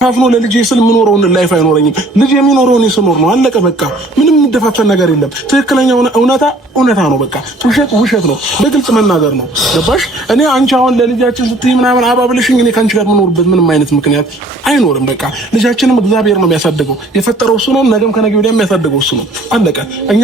ታፍኖ ለልጄ ስል ምኖረውን ላይፍ አይኖረኝም። ልጅ የሚኖረውን ይስኖር ነው አለቀ በቃ። ምንም የሚደፋፈን ነገር የለም። ትክክለኛው እውነታ ነው በቃ። ውሸት ነው በግልጽ መናገር ነው። ገባሽ? እኔ አንቺ አሁን ለልጃችን ስትይ ምናምን አባብልሽኝ እኔ ካንቺ ጋር መኖርበት ምንም አይነት ምክንያት አይኖርም። በቃ ልጃችንም እግዚአብሔር ነው የሚያሳድገው። የፈጠረው እሱ ነው። ነገም ከነገ ወዲያ የሚያሳድገው እሱ ነው አለቀ። እኛ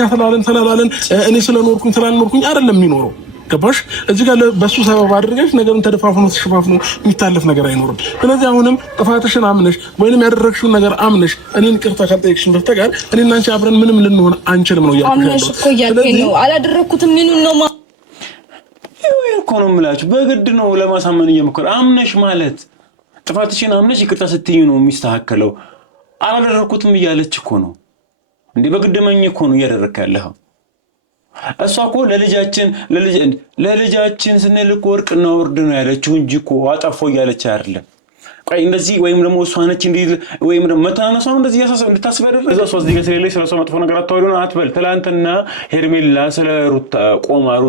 ስላለን እኔ ስላልኖርኩኝ አይደለም የሚኖረው። ገባሽ? እዚህ ጋር በሱ ሰበብ አድርገሽ ነገሩን ተደፋፍኖ ተሸፋፍኖ የሚታለፍ ነገር አይኖርም። ስለዚህ አሁንም ጥፋትሽን አምነሽ ወይንም ያደረግሽውን ነገር አምነሽ እኔን ይቅርታ ካልጠየቅሽኝ በስተቀር እኔና አንቺ አብረን ምንም ልንሆን አንችልም ነው ያልኩሽ። አምነሽ እኮ ያልከኝ ነው። አላደረኩትም ምኑን ነው ይሄ እኮ ነው የምላችሁ። በግድ ነው ለማሳመን እየሞከረ አምነሽ ማለት ጥፋትሽን አምነሽ ይቅርታ ስትይ ነው የሚስተካከለው። አላደረኩትም እያለች እኮ ነው እንዴ። በግድ መኝ እኮ ነው እያደረክ ያለኸው። እሷ እኮ ለልጃችን ስንል እኮ ወርቅና ወርድ ነው ያለችው እንጂ እኮ አጠፎ እያለች አይደለም። ቆይ እንደዚህ ወይም ደግሞ እሷ ነች እንዴ ወይም ደግሞ መታነሷ እንደዚህ ያሳሰብ እንድታስብ ያደረገ እዛ ሷስ ዲገ ስለሌለ ስለሷ መጥፎ ነገር አታወሪው አትበል። ትላንትና ሄርሜላ ስለ ሩታ ቆማሩ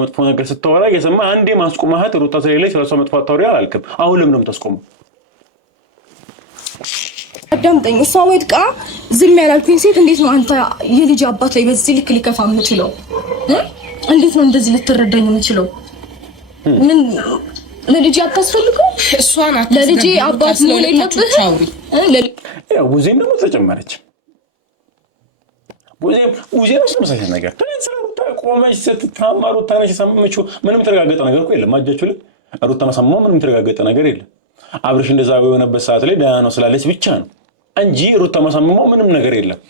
መጥፎ ነገር ስታወራ የሰማ አንዴ ማስቆማት ሩታ ስለሌለ ስለሷ መጥፎ አታወሪ አላልክም። አሁን ለምን ነው የምታስቆመው? አዳምጠኝ። እሷ ወድቃ ዝም ያላልኩኝ ሴት እንዴት ነው አንተ የልጅ አባት ላይ በዚህ ልክ ሊከፋ የምችለው? እንዴት ነው እንደዚህ ልትረዳኝ የምችለው? ምን ለልጅ አታስፈልገው? እሷ ናት ለልጅ አባት ነው የሌለብህ። ያው ጉዜም ደግሞ ተጨመረች። ጉዜም መስመሰለ ነገር ተነስራ ሩታ ቆመች ስትታማ ሩታ ነች ሰምመችው። ምንም ተረጋገጠ ነገር እኮ የለም። አጃችሁ ላይ ሩታ ማሰማው ምንም ተረጋገጠ ነገር የለም። አብርሽ እንደዛ የሆነበት ሰዓት ላይ ደህና ነው ስላለች ብቻ ነው እንጂ ሩታ ማሰማው ምንም ነገር የለም።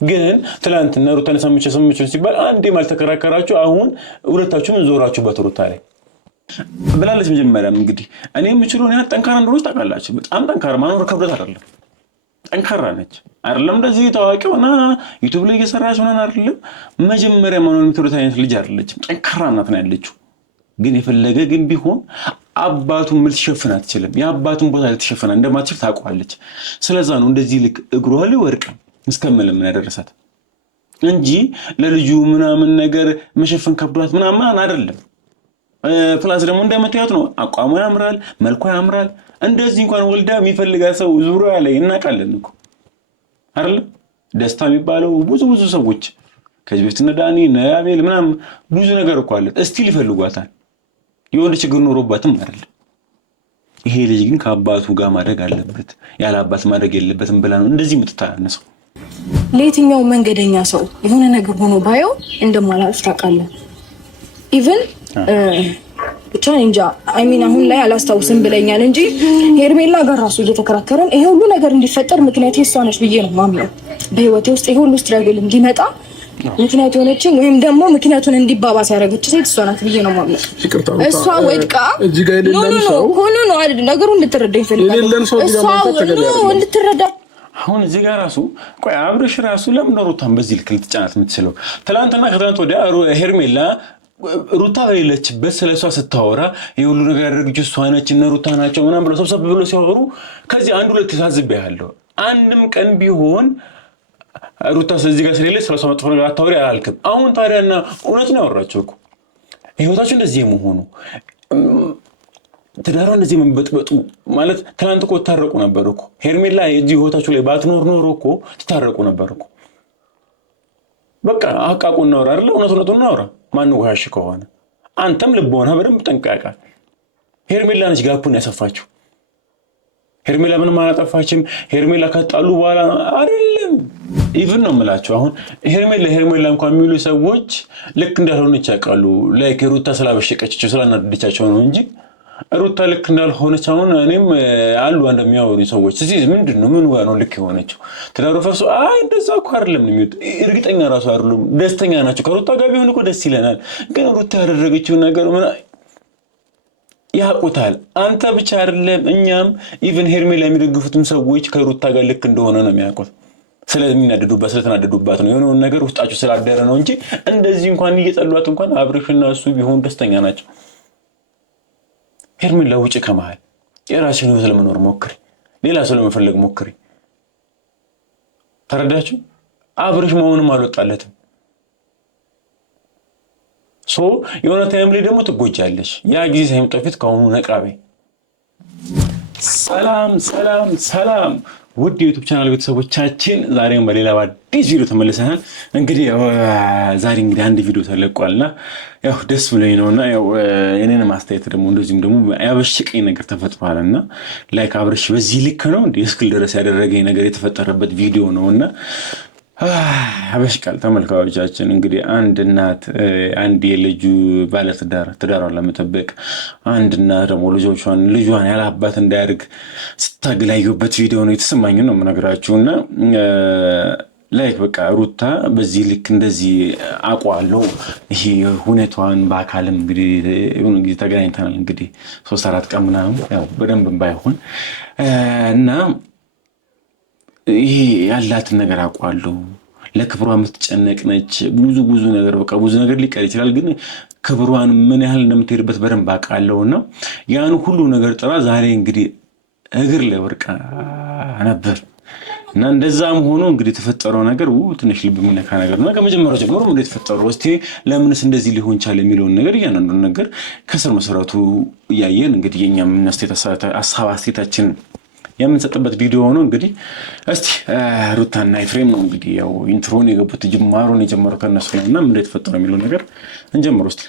ግን ትላንትና ሩታ ሰምመችው ሲባል አንዴ ማልተከራከራችሁ አሁን ሁለታችሁም ዞራችሁበት ሩታ ላይ ብላለች። መጀመሪያም እንግዲህ እኔ የምችለው እኔ ጠንካራ እንደሆነች ታውቃላችሁ። በጣም ጠንካራ ማኖር ከብረት አይደለም። ጠንካራ ነች አይደለም። እንደዚህ ታዋቂ ሆና ዩቲዩብ ላይ እየሰራች ሆና አይደለም። መጀመሪያ ማኖር የምትሉት አይነት ልጅ አይደለችም። ጠንካራ እናት ነው ያለችው። ግን የፈለገ ግን ቢሆን አባቱን ምን ልትሸፍን አትችልም። የአባቱን ቦታ ልትሸፍን እንደማትችል ታውቃለች። ስለዛ ነው እንደዚህ ልክ እግሯ ላይ ወርቅ እስከመለምን ያደረሳት እንጂ ለልጁ ምናምን ነገር መሸፈን ከብዷት ምናምን አይደለም። ፕላስ ደግሞ እንደምታዩት ነው አቋሟ ያምራል፣ መልኳ ያምራል። እንደዚህ እንኳን ወልዳ የሚፈልጋ ሰው ዙሪያ ላይ እናውቃለን እኮ አይደል? ደስታ የሚባለው ብዙ ሰዎች ከዚህ በፊት እነ ዳኒ እነ አቤል ምናምን ብዙ ነገር እኮ አለ እስቲል ይፈልጓታል። የወንድ ችግር ኖሮባትም አይደል? ይሄ ልጅ ግን ከአባቱ ጋር ማደግ አለበት፣ ያለ አባት ማደግ የለበትም ብላ ነው እንደዚህ የምትታነሰው። ለየትኛው መንገደኛ ሰው የሆነ ነገር ሆኖ ባየው እንደማላልፍ ታውቃለህ። ኢቭን ብቻ እንጃ አይሚን አሁን ላይ አላስታውስም ብለኛል እንጂ ሄርሜላ ጋር ራሱ እየተከራከረን ይሄ ሁሉ ነገር እንዲፈጠር ምክንያት እሷ ነች ብዬ ነው ማምነው። በህይወቴ ውስጥ ይሄ ሁሉ ስትራግል እንዲመጣ ምክንያት ሆነችኝ ወይም ደግሞ ምክንያቱን እንዲባባስ ያደረገች ሴት እሷ ናት ብዬ ነው ማምነው። እሷ ወድቃ እዚህ ጋር የሌለን ሰው ነው አይደል? ነገሩ እንድትረዳ ይፈልጋል። እሷ እንድትረዳ አሁን እዚህ ጋር ራሱ ቆይ አብርሽ ራሱ ለምን ሩታን በዚህ ልክ ልትጫናት የምትችለው? ትላንትና ከትላንት ወዲያ ሄርሜላ ሩታ በሌለችበት ስለሷ ስታወራ የሁሉ ነገር ያደረገችው እሷ ነች እነ ሩታ ናቸው ምናምን ብለው ሰብሰብ ብሎ ሲያወሩ ከዚህ አንዱ ሁለት ታዝቤያለሁ። አንድም ቀን ቢሆን ሩታ ስለዚህ ጋር ስለሌለ ስለሷ መጥፎ ነገር አታወሪ አላልክም። አሁን ታዲያና እውነት ነው ያወራቸው እኮ ህይወታቸው እንደዚህ የመሆኑ ትዳሯ እንደዚህ መንበጥበጡ ማለት ትናንት እኮ ታረቁ ነበር እኮ ሄርሜላ የዚህ ህይወታቸው ላይ ባትኖር ኖሮ እኮ ትታረቁ ነበር እኮ። በቃ አቃቁ እናወራ አይደል? እውነቱን እናወራ። ማን ነው ዋሽ ከሆነ አንተም ልቦና በደንብ ጠንቃቃ። ሄርሜላ ነች ጋፑን ያሰፋችው። ሄርሜላ ምንም አላጠፋችም። ሄርሜላ ከጣሉ በኋላ አይደለም ኢቭን ነው የምላቸው። አሁን ሄርሜላ እንኳን የሚሉ ሰዎች ልክ እንዳልሆነች ያውቃሉ። ላይክ ሩታ ስላበሸቀችው ስላናደደቻቸው ነው እንጂ ሩታ ልክ እንዳልሆነች አሁን እኔም አሉ እንደሚያወሩ ሰዎች እዚህ ምንድነው ምን ነው ልክ የሆነችው ትዳሩ ፈርሶ እንደዛ እኮ አይደለም ነው የሚሉት። እርግጠኛ ራሱ አይደሉም። ደስተኛ ናቸው። ከሩታ ጋር ቢሆን እኮ ደስ ይለናል። ግን ሩታ ያደረገችው ነገር ምን ያውቁታል። አንተ ብቻ አይደለም እኛም ኢቭን ሄርሜላ የሚደግፉትም ሰዎች ከሩታ ጋር ልክ እንደሆነ ነው የሚያውቁት። ስለተናደዱባት ነው የሆነውን ነገር ውስጣቸው ስላደረ ነው እንጂ እንደዚህ እንኳን እየጸሏት እንኳን አብርሽና እሱ ቢሆን ደስተኛ ናቸው። ሄርሜላ ውጪ ከመሃል የራስሽን ህይወት ለመኖር ሞክሪ፣ ሌላ ሰው ለመፈለግ ሞክሪ። ተረዳችሁ? አብርሽ መሆኑም አልወጣለትም። የሆነ ታይም ላይ ደግሞ ትጎጃለሽ። ያ ጊዜ ሳይመጣ ፊት ከሆኑ ነቃቤ ሰላም ሰላም ሰላም ውድ የዩቲዩብ ቻናል ቤተሰቦቻችን ዛሬም በሌላ አዲስ ቪዲዮ ተመልሰናል። እንግዲህ ዛሬ እንግዲህ አንድ ቪዲዮ ተለቋልና ያው ደስ ብሎኝ ነውና ያው የኔን ማስተያየት ደግሞ እንደዚህም ደግሞ ያበሽቀኝ ነገር ተፈጥሯልና ላይክ አብርሽ በዚህ ልክ ነው እንዴ እስክል ድረስ ያደረገኝ ነገር የተፈጠረበት ቪዲዮ ነውና አበሽቃል። ተመልካቾቻችን እንግዲህ አንድ እናት አንድ የልጁ ትዳሯን ለመጠበቅ አንድ እናት ደግሞ ልጇን ያለ አባት እንዳያድግ ስታገላዩበት ቪዲዮ ነው የተሰማኝ ነው የምነግራችሁና ላይክ በቃ ሩታ በዚህ ልክ እንደዚህ አውቀዋለሁ። ይሄ ሁኔታዋን በአካልም እንግዲህ ተገናኝተናል እንግዲህ 3-4 ቀን ምናምን ያው በደንብ ባይሆን እና ይሄ ያላትን ነገር አውቀዋለሁ። ለክብሯ የምትጨነቅ ነች። ብዙ ነገር በቃ ብዙ ነገር ሊቀር ይችላል፣ ግን ክብሯን ምን ያህል እንደምትሄድበት በደንብ አውቃለሁና ያን ሁሉ ነገር ጥራ ዛሬ እንግዲህ እግር ላይ ወርቃ ነበር እና እንደዛም ሆኖ እንግዲህ የተፈጠረው ነገር ትንሽ ልብ የሚነካ ነገር ነው። ከመጀመሪያው ጀምሮ ምን የተፈጠረው እስቲ ለምንስ እንደዚህ ሊሆን ቻለ የሚለውን ነገር እያንዳንዱን ነገር ከስር መሰረቱ እያየን እንግዲህ የኛም ሀሳብ አስተያየታችን የምንሰጥበት ቪዲዮ ነው። እንግዲህ እስቲ ሩታና ኤፍሬም ነው እንግዲህ ያው ኢንትሮን የገቡት ጅማሮን የጀመረው ከነሱ ነውና ምን የተፈጠረው የሚለው ነገር እንጀምር። እስቲ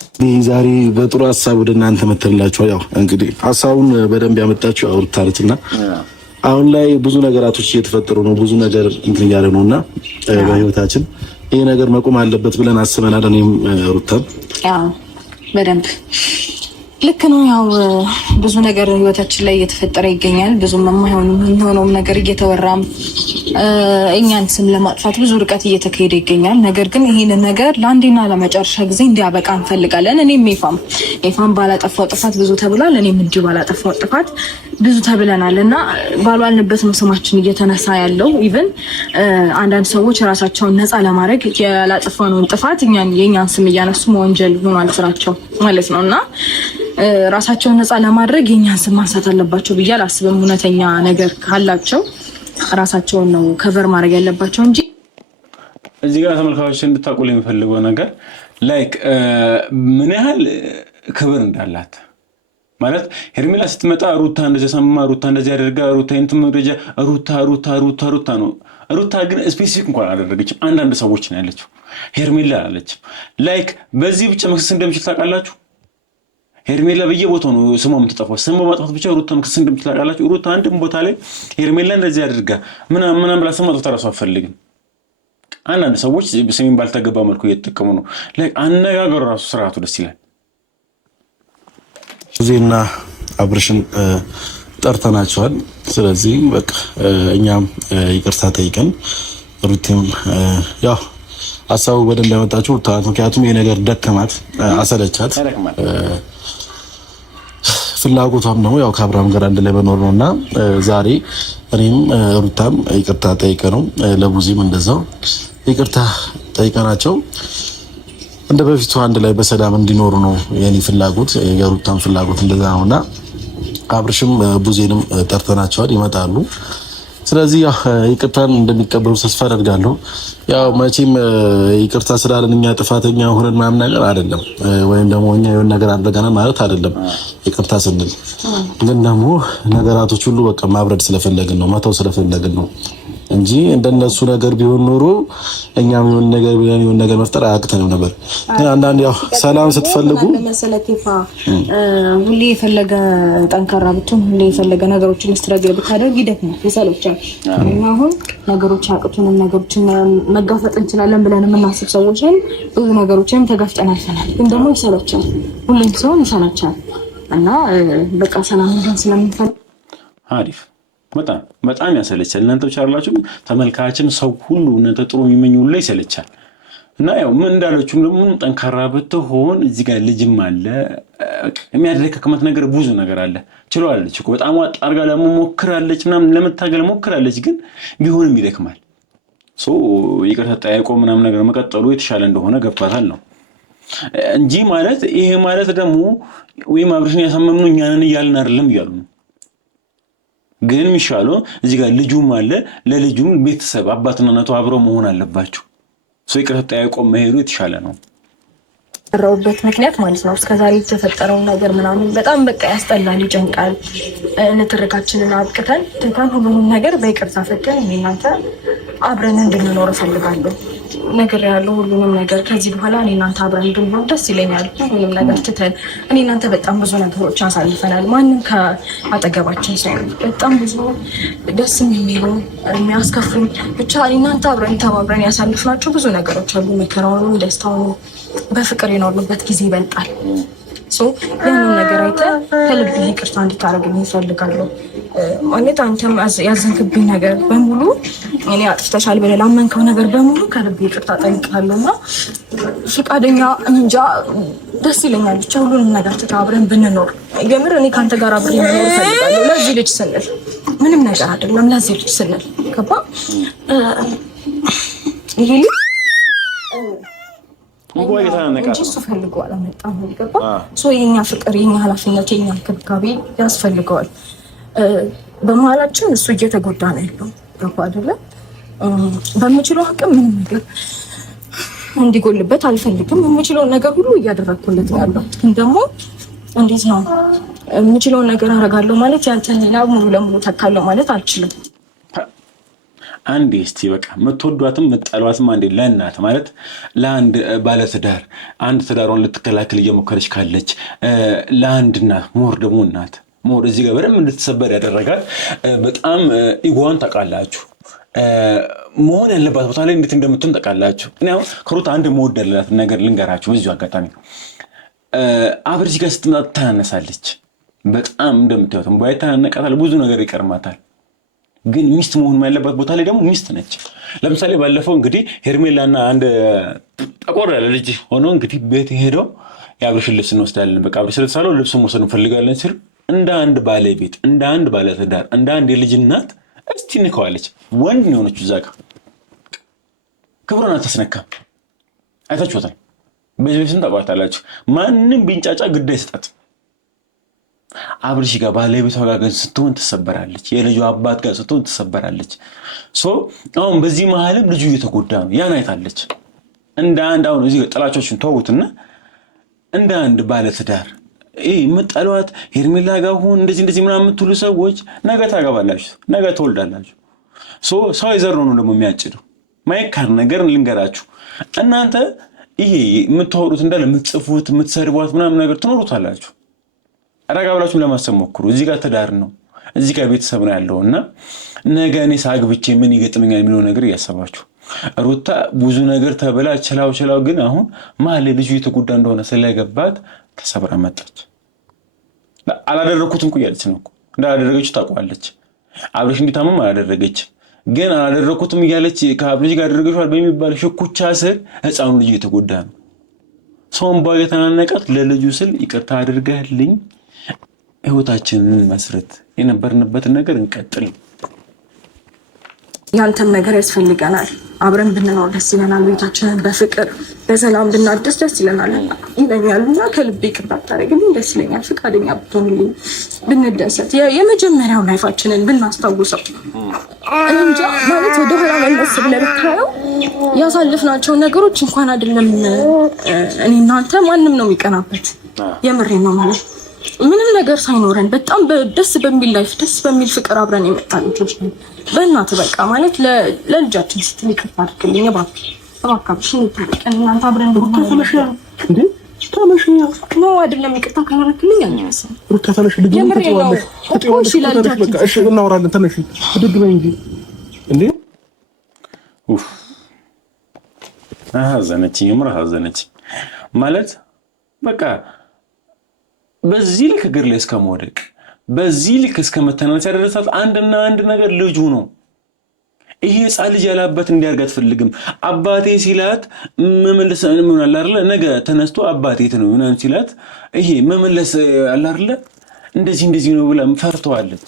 ዛሬ በጥሩ ሀሳብ ወደ እናንተ መተንላችሁ። ያው እንግዲህ ሀሳቡን በደንብ ያመጣችሁ ሩታ ነችና አሁን ላይ ብዙ ነገራቶች እየተፈጠሩ ነው። ብዙ ነገር እንትን እያለ ነውና በህይወታችን ይሄ ነገር መቆም አለበት ብለን አስበናል። እኔም ሩታም ያው በደንብ ልክ ነው። ያው ብዙ ነገር ህይወታችን ላይ እየተፈጠረ ይገኛል። ብዙም የማይሆነውም ነገር እየተወራም እኛን ስም ለማጥፋት ብዙ ርቀት እየተካሄደ ይገኛል። ነገር ግን ይህንን ነገር ለአንዴና ለመጨረሻ ጊዜ እንዲያበቃ እንፈልጋለን። እኔም ኤፋም ባላጠፋው ጥፋት ብዙ ተብሏል። እኔም እንዲሁ ባላጠፋው ጥፋት ብዙ ተብለናል እና ባልዋልንበት ነው ስማችን እየተነሳ ያለው። ኢቭን አንዳንድ ሰዎች ራሳቸውን ነፃ ለማድረግ ያላጠፋነውን ጥፋት የእኛን ስም እያነሱ መወንጀል ሆኗል ስራቸው ማለት ነው እና ራሳቸውን ነፃ ለማድረግ የኛን ስም ማንሳት አለባቸው ብዬ አላስብም። እውነተኛ ነገር ካላቸው ራሳቸውን ነው ከቨር ማድረግ ያለባቸው እንጂ እዚህ ጋር ተመልካቾች እንድታውቁ የሚፈልገው ነገር ላይክ ምን ያህል ክብር እንዳላት ማለት ሄርሜላ ስትመጣ ሩታ እንደዚህ ሰማ፣ ሩታ እንደዚህ ያደርጋ፣ ሩታ እንትን መረጃ ሩታ ነው። ሩታ ግን ስፔሲፊክ እንኳን አላደረገችም። አንዳንድ ሰዎች ነው ያለችው፣ ሄርሜላ አላለችም። ላይክ በዚህ ብቻ መክሰስ እንደምችል ታውቃላችሁ። ሄርሜላ በየቦታው ነው ስሟ የምትጠፋው። ስም በማጥፋት ብቻ ሩታ መክሰስ እንደምችል ታውቃላችሁ። ሩታ አንድም ቦታ ላይ ሄርሜላ እንደዚህ ያደርጋ ምናምን ብላ ስም ማጥፋት እራሱ አትፈልግም። አንዳንድ ሰዎች ስሜን ባልተገባ መልኩ እየተጠቀሙ ነው። ላይክ አነጋገሩ ራሱ ስርዓቱ ደስ ይላል። ዜና አብርሽን ጠርተናቸዋል። ስለዚህ በቃ እኛም ይቅርታ ጠይቀን ሩቴም ያው ሀሳቡ በደንብ ያመጣችሁ ምክንያቱም ይሄ ነገር ደከማት፣ አሰለቻት። ፍላጎቷም ነው ያው ከአብርሃም ጋር አንድ ላይ መኖር ነውና ዛሬ እኔም ሩታም ይቅርታ ጠይቀ ነው ለቡዚም እንደዛው ይቅርታ ጠይቀናቸው እንደ በፊቱ አንድ ላይ በሰላም እንዲኖሩ ነው የኔ ፍላጎት፣ የሩታም ፍላጎት እንደዛ ነውና አብርሽም ቡዜንም ጠርተናቸዋል፣ ይመጣሉ። ስለዚህ ይቅርታን እንደሚቀበሉ ተስፋ አደርጋለሁ። ያው መቼም ይቅርታ ስላለን እኛ ጥፋተኛ ሆነን ምናምን ነገር አይደለም፣ ወይም ደግሞ እኛ የሆነ ነገር አድርገናል ማለት አይደለም። ይቅርታ ስንል ግን ደግሞ ነገራቶች ሁሉ በቃ ማብረድ ስለፈለግን ነው፣ መተው ስለፈለግን ነው እንጂ እንደነሱ ነገር ቢሆን ኖሮ እኛም የሆነ ነገር መፍጠር አያቅተንም ነበር። ግን አንዳንድ ያው ሰላም ስትፈልጉ መሰለቴፋ ሁሌ የፈለገ ጠንካራ ብትሆን ሁሌ የፈለገ ነገሮችን ስትረግል ብታደርግ ይደክማል፣ ይሰለቻል። እና አሁን ነገሮች አቅቱንም ነገሮችን መጋፈጥ እንችላለን ብለን የምናስብ ሰዎች ነን። ብዙ ነገሮችንም ተጋፍጠን አልፈናል። ግን ደግሞ ይሰለቻል፣ ሁሉም ሰው ይሰለቻል። እና በቃ ሰላም እንደን ስለምንፈልግ አሪፍ በጣም ያሰለቻል። እናንተ ብቻ አይደላችሁም፣ ተመልካችም ሰው ሁሉ እናንተ ጥሩ የሚመኝ ሁሉ ይሰለቻል። እና ያው ምን እንዳለችውም ደግሞ ጠንካራ ብትሆን እዚህ ጋር ልጅም አለ የሚያደረከከመት ነገር ብዙ ነገር አለ። ችሏለች እኮ በጣም ዋጥ አድርጋ ለመሞክራለች ምናምን ለመታገል ሞክራለች፣ ግን ቢሆንም ይደክማል። ይቅርታ ጠይቆ ምናምን ነገር መቀጠሉ የተሻለ እንደሆነ ገብቷታል ነው እንጂ ማለት ይሄ ማለት ደግሞ ወይም አብርሽን ያሳመምነው እኛንን እያልን አይደለም እያሉ ነው። ግን የሚሻለው እዚህ ጋር ልጁም አለ፣ ለልጁም ቤተሰብ አባትና እናቱ አብረው መሆን አለባቸው። ይቅርታ ጠይቆ መሄዱ የተሻለ ነው። ያራውበት ምክንያት ማለት ነው እስከዛሬ የተፈጠረው ነገር ምናምን በጣም በቃ ያስጠላል፣ ይጨንቃል። ንትርካችንን አብቅተን ትተን ሁሉንም ነገር በይቅርታ ፈተን እናንተ አብረን እንድንኖር እፈልጋለሁ። ነገር ያለው ሁሉንም ነገር ከዚህ በኋላ እኔ እናንተ አብረን እንድንሆን ደስ ይለኛል። ሁሉንም ነገር ትተን እኔ እናንተ በጣም ብዙ ነገሮች አሳልፈናል። ማንም ከአጠገባችን ሰው በጣም ብዙ ደስ የሚሉ የሚያስከፉም ብቻ እኔ እናንተ አብረን ተባብረን ያሳልፍናቸው ብዙ ነገሮች አሉ። መከራውንም ደስታውንም በፍቅር የኖርንበት ጊዜ ይበልጣል። ያንን ነገር አይተህ ከልብ ይቅርታ እንድታደርግልኝ እፈልጋለሁ። ማለት አንተም ያዘንክብኝ ነገር በሙሉ እኔ አጥፍተሻል ብለህ ላመንከው ነገር በሙሉ ከልብ ይቅርታ ጠይቃለሁ እና ፈቃደኛ እንጃ ደስ ይለኛል። ብቻ ሁሉንም ነገር ትተህ አብረን ብንኖር የምር እኔ ከአንተ ጋር አብሬ መኖር እፈልጋለሁ። ለዚህ ልጅ ስንል ምንም ነገር አይደለም፣ ለዚህ ልጅ ስንል ገባ ይሄ እንጂ እሱ ፈልጎ አላመጣም። ገባ የኛ ፍቅር፣ የኛ ኃላፊነት፣ የኛ እንክብካቤ ያስፈልገዋል። በመሀላችን እሱ እየተጎዳ ነው ያለው። ገባ አይደለ? በምችለው አቅም ምንም ነገር እንዲጎልበት አልፈልግም። የምችለውን ነገር ሁሉ እያደረግኩለት ነው ያለው። ግን ደግሞ እንዴት ነው የምችለውን ነገር አደርጋለሁ ማለት ያንተን ሌላ ሙሉ ለሙሉ ተካለሁ ማለት አልችልም። አንዴ እስቲ በቃ የምትወዷትም የምትጠሏትም አንዴ ለእናት ማለት ለአንድ ባለትዳር አንድ ትዳሯን ልትከላከል እየሞከረች ካለች ለአንድ እናት ሞር ደግሞ እናት ሞር እዚህ ጋር በደንብ እንድትሰበር ያደረጋት በጣም ኢጓን ታውቃላችሁ። መሆን ያለባት ቦታ ላይ እንዴት እንደምትሆን ታውቃላችሁ። እኔ አሁን ከሩታ አንድ መወደላት ነገር ልንገራችሁ በዚሁ አጋጣሚ። አብርሽ ጋር ስትመጣ ትተናነሳለች። በጣም እንደምታዩት እንቧ ይተናነቃታል፣ ብዙ ነገር ይቀርማታል። ግን ሚስት መሆን ያለባት ቦታ ላይ ደግሞ ሚስት ነች። ለምሳሌ ባለፈው እንግዲህ ሄርሜላና አንድ ጠቆር ያለ ልጅ ሆኖ እንግዲህ ቤት ሄደው የአብርሽን ልብስ እንወስዳለን፣ በቃ አብርሽ ስለተሳለው ልብስ መውሰድ እንፈልጋለን ሲል እንደ አንድ ባለቤት፣ እንደ አንድ ባለትዳር፣ እንደ አንድ የልጅ እናት እስቲ ንከዋለች። ወንድ ነው የሆነችው እዛ ጋር ክብሯን አታስነካም። አይታችኋታል። በዚህ ቤት ታውቃታላችሁ። ማንም ቢንጫጫ ግድ አይሰጣትም። አብርሽ ጋር ባለቤቷ ጋር ስትሆን ትሰበራለች። የልጁ አባት ጋር ስትሆን ትሰበራለች። አሁን በዚህ መሀልም ልጁ እየተጎዳ ነው። ያን አይታለች። እንደ አንድ አሁን እዚህ ጥላቾችን ተውትና እንደ አንድ ባለትዳር የምትጠሏት ሄርሜላ ጋር ሁን እንደዚህ ምናምን የምትሉ ሰዎች ነገ ታገባላችሁ፣ ነገ ትወልዳላችሁ። ሰው የዘራው ነው ደግሞ የሚያጭደው። ማይካር ነገር ልንገራችሁ። እናንተ ይሄ የምታወሩት እንዳለ የምትጽፉት የምትሰርቧት ምናምን ነገር ትኖሩታላችሁ። ረጋ ብላችሁም ለማሰብ ሞክሩ። እዚህ ጋር ትዳር ነው፣ እዚህ ጋር ቤተሰብ ነው ያለውና ነገ እኔ ሳግብቼ ምን ይገጥመኛል የሚለው ነገር እያሰባችሁ ሩታ ብዙ ነገር ተበላ ችላው ግን አሁን መሀል ልጁ የተጎዳ እንደሆነ ስለገባት ተሰብራ መጣች። አላደረኩትም እያለች ነው። እንዳላደረገችው ታውቃለች። አብርሽ እንዲታመም አላደረገችም፣ ግን አላደረኩትም እያለች ከአብርሽ ጋር አደረገችዋል በሚባል ሽኩቻ ስር ህፃኑ ልጅ የተጎዳ ነው። ሰውን ባው የተናነቃት ለልጁ ስል ይቅርታ አድርገህልኝ ህይወታችንን መስረት የነበርንበትን ነገር እንቀጥል። ያንተም ነገር ያስፈልገናል። አብረን ብንኖር ደስ ይለናል። ቤታችንን በፍቅር በሰላም ብናድስ ደስ ይለናል ይለኛልና ከልቤ ይቅርታ ታደርግልኝ ደስ ይለኛል። ፈቃደኛ ብትሆንልኝ ብንደሰት የመጀመሪያው ላይፋችንን ብናስታውሰው እንጃ ማለት ወደኋላ መለስ ብለህ ብታየው ያሳልፍናቸውን ነገሮች እንኳን አይደለም እኔ እናንተ ማንም ነው የሚቀናበት። የምሬን ነው ማለት ምንም ነገር ሳይኖረን በጣም ደስ በሚል ላይፍ ደስ በሚል ፍቅር አብረን የመጣን ልጆች ነን። በእናትህ በቃ ማለት ለልጃችን ስትል ይቅርታ አድርግልኝ እባክህ። እንታረቀን እናንተ አብረን ተመሽ እንዴ ተመሽ ነው አይደለም ይቅርታ ካላረክልኝ አልመሰለም። ሩታ ተመሽ ልጅ ትጥዋለሽ ትጥዋለሽ በቃ እሺ እናወራለን። ተነሽ ድግ በይ እንጂ እንዴ አዘነችኝ ማለት በቃ በዚህ ልክ እግር ላይ እስከመውደቅ በዚህ ልክ እስከመተናነስ ያደረሳት አንድና አንድ ነገር ልጁ ነው። ይሄ ሕፃን ልጅ ያላባት እንዲያርግ አትፈልግም። አባቴ ሲላት መመለስ ምን አለ አይደለ? ነገ ተነስቶ አባቴ ነው ምናምን ሲላት ይሄ መመለስ አለ አይደለ? እንደዚህ ነው ብላ ፈርተዋለች።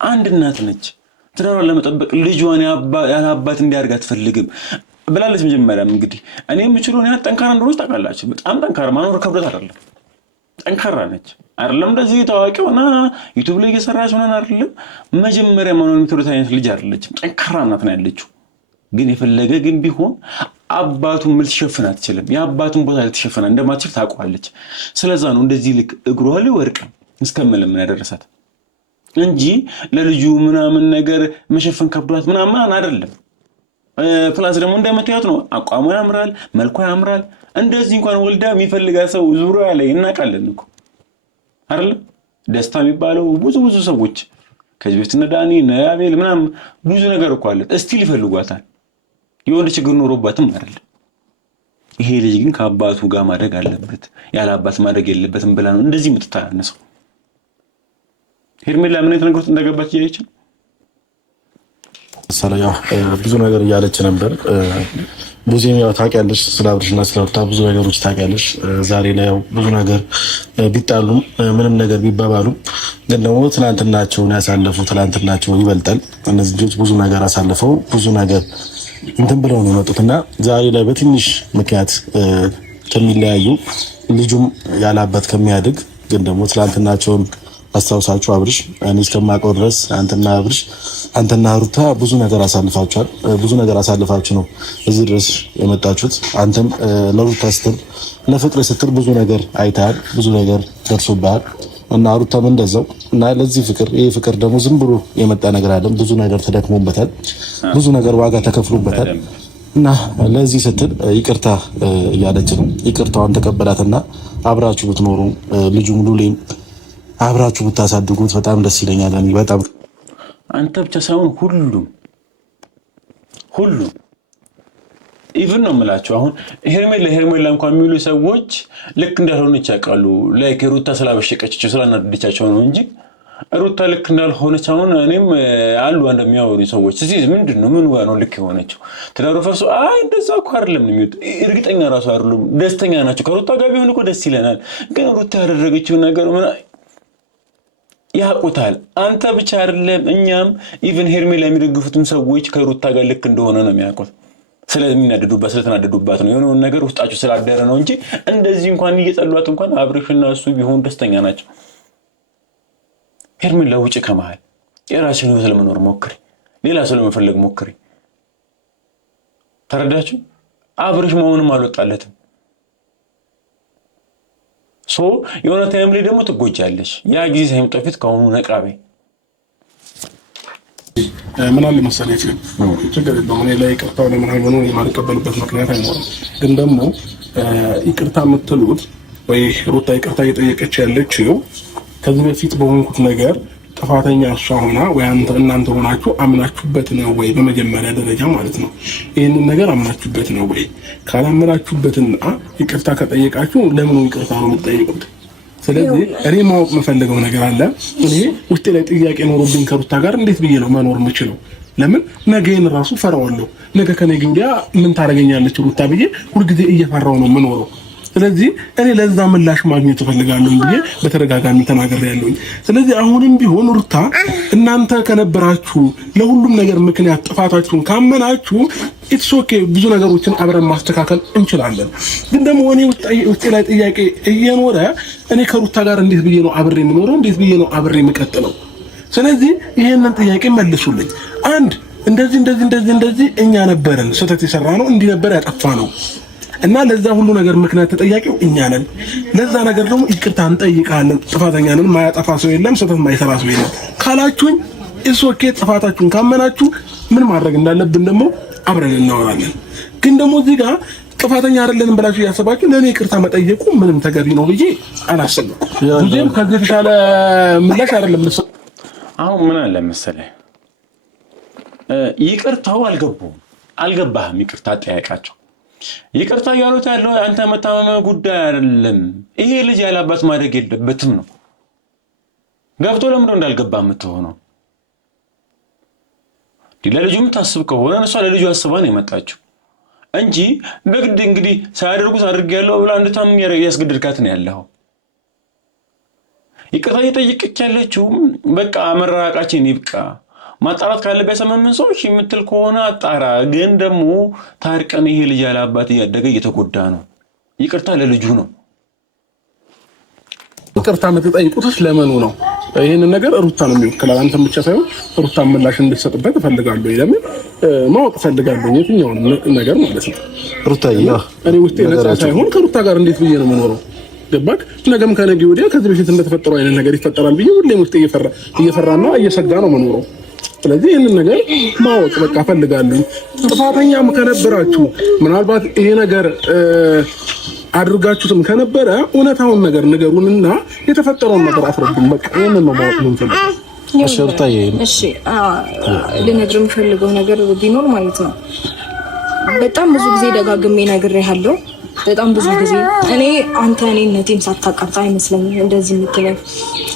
አንድ እናት ነች። ትዳሯን ለመጠበቅ ልጇን ያላባት እንዲያርግ አትፈልግም ብላለች። መጀመሪያም እንግዲህ እኔ የምችለው ነው ጠንካራ እንደሆነች ታውቃላችሁ። በጣም ጠንካራ ማኖር ከብረት አይደለም። ጠንካራ ነች አይደለም? እንደዚህ ታዋቂው እና ዩቲዩብ ላይ እየሰራች ሆነን አይደለም? መጀመሪያ ማኖር የምትሉት አይነት ልጅ አይደለችም። ጠንካራ እናት ነው ያለችው። ግን የፈለገ ግን ቢሆን አባቱን ምን ልትሸፍን አትችልም። የአባቱን ቦታ ልትሸፍን እንደማትችል ታውቀዋለች። ስለዛ ነው እንደዚህ ልክ እግሯ ላይ ወርቅ እስከምልም ያደረሳት እንጂ ለልጁ ምናምን ነገር መሸፈን ከብዷት ምናምን አይደለም። ፕላስ ደግሞ እንደምታዩት ነው አቋሙ ያምራል፣ መልኳ ያምራል። እንደዚህ እንኳን ወልዳ የሚፈልጋ ሰው ዙሪያ ላይ እናውቃለን እኮ አይደል? ደስታ የሚባለው ብዙ ሰዎች ከዚህ በፊት እነ ዳኒ እነ አቤል ምናምን ብዙ ነገር እኮ አለ እስቲል ይፈልጓታል። የወንድ ችግር ኖሮባትም አይደለም። ይሄ ልጅ ግን ከአባቱ ጋር ማደግ አለበት፣ ያለ አባት ማደግ የለበትም ብላ ነው እንደዚህ የምትታነሰው። ሄርሜላ ምን አይነት ነገር እንደገባች እያለች ነው። ሰላም ብዙ ነገር እያለች ነበር። ብዙም ያው ታውቂያለሽ፣ ስለ አብርሽና ስለ ሩታ ብዙ ነገሮች ታውቂያለሽ። ዛሬ ላይ ያው ብዙ ነገር ቢጣሉም ምንም ነገር ቢባባሉም ግን ደግሞ ትናንትናቸውን ያሳለፉ ትናንትናቸው ይበልጣል። እነዚህ ልጆች ብዙ ነገር አሳልፈው ብዙ ነገር እንትን ብለው ነው የመጡትና ዛሬ ላይ በትንሽ ምክንያት ከሚለያዩ ልጁም ያላባት ከሚያድግ ግን ደግሞ ትናንትናቸውን አስታውሳችሁ አብርሽ እኔ እስከማውቀው ድረስ አንተና ሩታ ብዙ ነገር አሳልፋችኋል። ብዙ ነገር አሳልፋችሁ ነው እዚህ ድረስ የመጣችሁት። አንተም ለሩታ ስትል ለፍቅር ስትል ብዙ ነገር አይተሃል፣ ብዙ ነገር ደርሶብሃል እና ሩታም እንደዛው እና ለዚህ ፍቅር ይሄ ፍቅር ደግሞ ዝም ብሎ የመጣ ነገር አይደለም። ብዙ ነገር ተደክሞበታል፣ ብዙ ነገር ዋጋ ተከፍሎበታል እና ለዚህ ስትል ይቅርታ እያለች ነው። ይቅርታዋን ተቀበላትና አብራችሁ ብትኖሩ ልጁም ሉሌም አብራችሁ ብታሳድጉት በጣም ደስ ይለኛል። እኔ በጣም አንተ ብቻ ሳይሆን ሁሉም ኢቭን ነው የምላቸው። አሁን ሄርሜላ እንኳን የሚሉ ሰዎች ልክ እንዳልሆነች ያውቃሉ። ላይክ ሩታ ስላበሸቀችቸው ስላናደደቻቸው ነው እንጂ ሩታ ልክ እንዳልሆነች አሁን እኔም አሉ እንደሚያወሩ ሰዎች እዚህ ምንድነው ምን ጋር ነው ልክ የሆነችው ትዳሩ ፈርሶ እንደዛ እኮ አይደለም ነው የሚሉት። እርግጠኛ ራሱ አይደሉም፣ ደስተኛ ናቸው። ከሩታ ጋር ቢሆን እኮ ደስ ይለናል፣ ግን ሩታ ያደረገችው ነገር ያውቁታል። አንተ ብቻ አይደለም እኛም ኢቭን ሄርሜላ የሚደግፉትም ሰዎች ከሩታ ጋር ልክ እንደሆነ ነው የሚያውቁት። ስለተናደዱባት ነው የሆነውን ነገር ውስጣቸው ስላደረ ነው እንጂ እንደዚህ እንኳን እየጠሏት እንኳን አብርሽና እሱ ቢሆን ደስተኛ ናቸው። ሄርሜላ ውጪ ከመሃል የራስሽን ህይወት ለመኖር ሞክሪ፣ ሌላ ሰው ለመፈለግ ሞክሪ። ተረዳችሁ? አብርሽ መሆንም አልወጣለትም። የሆነ ታይም ላይ ደግሞ ትጎጃለሽ። ያ ጊዜ ሳይመጣ ፊት ከሆኑ ነቃቤ ምን አለ መሰለኝ ችግር የለውም። እኔ ላይ ይቅርታው ለምን ሆኖ የማልቀበልበት ምክንያት አይኖርም። ግን ደግሞ ይቅርታ የምትሉት ወይ ሩታ ይቅርታ እየጠየቀች ያለችው ከዚህ በፊት በሆንኩት ነገር ጥፋተኛ እሷ ሆና ወይ እናንተ ሆናችሁ አምናችሁበት ነው ወይ? በመጀመሪያ ደረጃ ማለት ነው። ይሄንን ነገር አምናችሁበት ነው ወይ? ካላመናችሁበትና ይቅርታ ከጠየቃችሁ ለምን ይቅርታ ነው የምትጠይቁት? ስለዚህ እኔ ማወቅ የምፈልገው ነገር አለ። እኔ ውስጤ ላይ ጥያቄ ኖሮብኝ ከሩታ ጋር እንዴት ብዬ ነው መኖር የምችለው? ለምን ነገን ራሱ ፈራዋለሁ። ነገ ከነገ ወዲያ ምን ታደርገኛለች ሩታ ብዬ ሁልጊዜ እየፈራው ነው የምኖረው። ስለዚህ እኔ ለዛ ምላሽ ማግኘት እፈልጋለሁ ብዬ በተደጋጋሚ ተናግሬያለሁ። ስለዚህ አሁንም ቢሆን ሩታ እናንተ ከነበራችሁ ለሁሉም ነገር ምክንያት ጥፋታችሁን ካመናችሁ ኢትስ ኦኬ፣ ብዙ ነገሮችን አብረን ማስተካከል እንችላለን። ግን ደግሞ እኔ ውስጤ ላይ ጥያቄ እየኖረ እኔ ከሩታ ጋር እንዴት ብዬ ነው አብሬ የምኖረው? እንዴት ብዬ ነው አብሬ የምቀጥለው? ስለዚህ ይሄንን ጥያቄ መልሱልኝ። አንድ እንደዚህ እኛ ነበርን ስህተት የሰራ ነው፣ እንዲህ ነበር ያጠፋ ነው እና ለዛ ሁሉ ነገር ምክንያት ተጠያቂው እኛ ነን። ለዛ ነገር ደግሞ ይቅርታ እንጠይቃለን። ጥፋተኛ ነን፣ ማያጠፋ ሰው የለም፣ ስህተት ማይሰራ ሰው የለም ካላችሁኝ ኢትስ ኦኬ። ጥፋታችሁን ካመናችሁ ምን ማድረግ እንዳለብን ደግሞ አብረን እናወራለን። ግን ደግሞ እዚህ ጋር ጥፋተኛ አይደለንም ብላችሁ ያሰባችሁ ለኔ ይቅርታ መጠየቁ ምንም ተገቢ ነው ብዬ አላስብም። ብዙም ከዚህ የተሻለ ምላሽ አይደለም። አሁን ምን አለ መሰለህ ይቅርታው አልገባህም። ይቅርታ ጠያቃቸው ይቅርታ ያሉት ያለው አንተ መታመም ጉዳይ አይደለም። ይሄ ልጅ ያላባት ማደግ የለበትም ነው። ገብቶ ለምን እንዳልገባ የምትሆነው ለልጁም ታስብ ከሆነ እሷ ለልጁ አስባን የመጣችው እንጂ በግድ እንግዲህ ሳያደርጉት አድርጌያለሁ ብላ እንድታምን ያስገድድካት ነው ያለው። ይቅርታ እየጠየቀች ያለችው በቃ መራራቃችን ይብቃ፣ ማጣራት ካለበት ሰመመን ሰዎች የምትል ከሆነ አጣራ። ግን ደግሞ ታርቀን ይሄ ልጅ ያላባት እያደገ እየተጎዳ ነው። ይቅርታ ለልጁ ነው። ይቅርታ የምትጠይቁትስ ለምኑ ነው? ይሄንን ነገር ሩታ ነው የሚወክላል። አንተም ብቻ ሳይሆን ሩታን ምላሽ እንድትሰጥበት እፈልጋለሁ። ለምን ማወቅ እፈልጋለሁ የትኛውን ነገር ማለት ነው። ሩታዬ እኔ ውስጤ ነፃ ሳይሆን ከሩታ ጋር እንዴት ብዬ ነው የምኖረው? ገባክ? ነገም ከነገ ወዲያ ከዚህ በፊት እንደተፈጠረው አይነት ነገር ይፈጠራል ብዬ ሁሌም ውስጤ እየፈራና እየሰጋ ነው የምኖረው። ስለዚህ ይሄንን ነገር ማወቅ በቃ እፈልጋለሁ። ጥፋተኛም ከነበራችሁ ምናልባት ይሄ ነገር አድርጋችሁትም ከነበረ እውነታውን ነገር ንገሩንና የተፈጠረውን ነገር አስረዱን። በቃ ይሄንን ነው ማወቅ የምንፈልገው። እሺ ሩታዬ፣ እሺ ልነግርህ የምፈልገው ነገር ቢኖር ማለት ነው በጣም ብዙ ጊዜ ደጋግሜ ነግሬሃለሁ። በጣም ብዙ ጊዜ አንተ እኔነቴን ሳታቀርጣ አይመስለኝም እንደዚህ የምትለኝ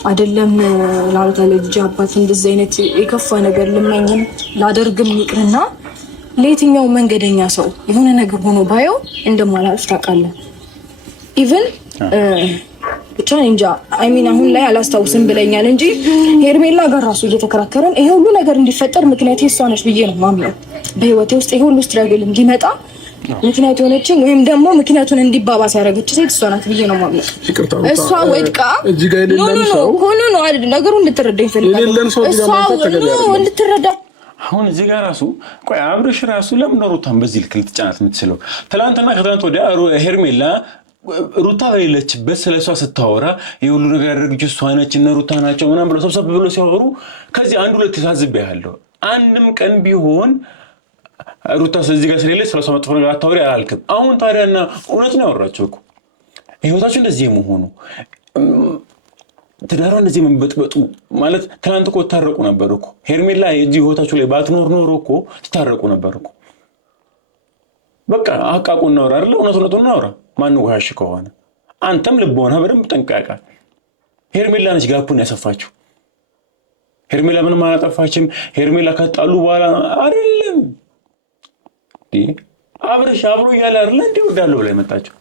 አይደለም። ለአንተ ልጅ አባት እንደዚህ አይነት የከፋ ነገር ልመኝም ላደርግም ይቅርና ለየትኛው መንገደኛ ሰው የሆነ ነገር ሆኖ ባየው እንደማላልፍ ታውቃለህ። ኢቭን ብቻ እንጃ አሁን ላይ አላስታውስም ብለኛል እንጂ ሄርሜላ ጋር ራሱ እየተከራከረን ይሄ ሁሉ ነገር እንዲፈጠር ምክንያት እሷ ነች ብዬ ነው ማምነው። በህይወቴ ውስጥ ይሄ ሁሉ ስትራግል እንዲመጣ ምክንያት የሆነችኝ ወይም ደግሞ ምክንያቱን እንዲባባስ ያደረገች ሴት እሷ ናት ብዬ ነው ማምነው። እሷ ወድቃ እዚህ ጋር የሌለን ሰው ነው አይደል? ነገሩን እንድትረዳኝ ፈልጋለሁ። እሷ እንድትረዳ አሁን እዚህ ጋር ራሱ ቆይ አብርሽ ራሱ ለምን ሩታን በዚህ ልክ ልትጫናት የምትችለው? ትናንትና ከትናንት ወዲያ ሄርሜላ ሩታ በሌለችበት ስለሷ ስታወራ የሁሉ ነገር ያደረገችው እሷ ነች እና ሩታ ናቸው ምናምን ብለው ሰብሰብ ብለው ሲያወሩ ከዚህ አንዱ ሁለት ታዝቤያለሁ። አንድም ቀን ቢሆን ሩታ ስለዚህ ጋር ስለሌለች ስለሷ መጥፎ ነገር አታወሪ አላልክም። አሁን ታዲያና እውነት ነው ያወራቸው እኮ ህይወታቸው እንደዚህ የመሆኑ ትዳሯ እንደዚህ መንበጥበጡ ማለት ትናንት እኮ ታረቁ ነበር እኮ ሄርሜላ የዚህ ህይወታቸው ላይ ባትኖር ኖሮ እኮ ታረቁ ነበር እኮ። በቃ አቃቁን ነው አይደል? እውነቱን ነው አውራ። ማን ወሃሽ ከሆነ አንተም ልቦና በደንብ ጠንቃቃ። ሄርሜላ ነች ጋፑን ያሰፋችው። ሄርሜላ ምንም አላጠፋችም። ሄርሜላ ከጣሉ በኋላ አይደለም አብርሽ አብሮ እያለ አይደል እንዴ ወዳለው ላይ መጣችው።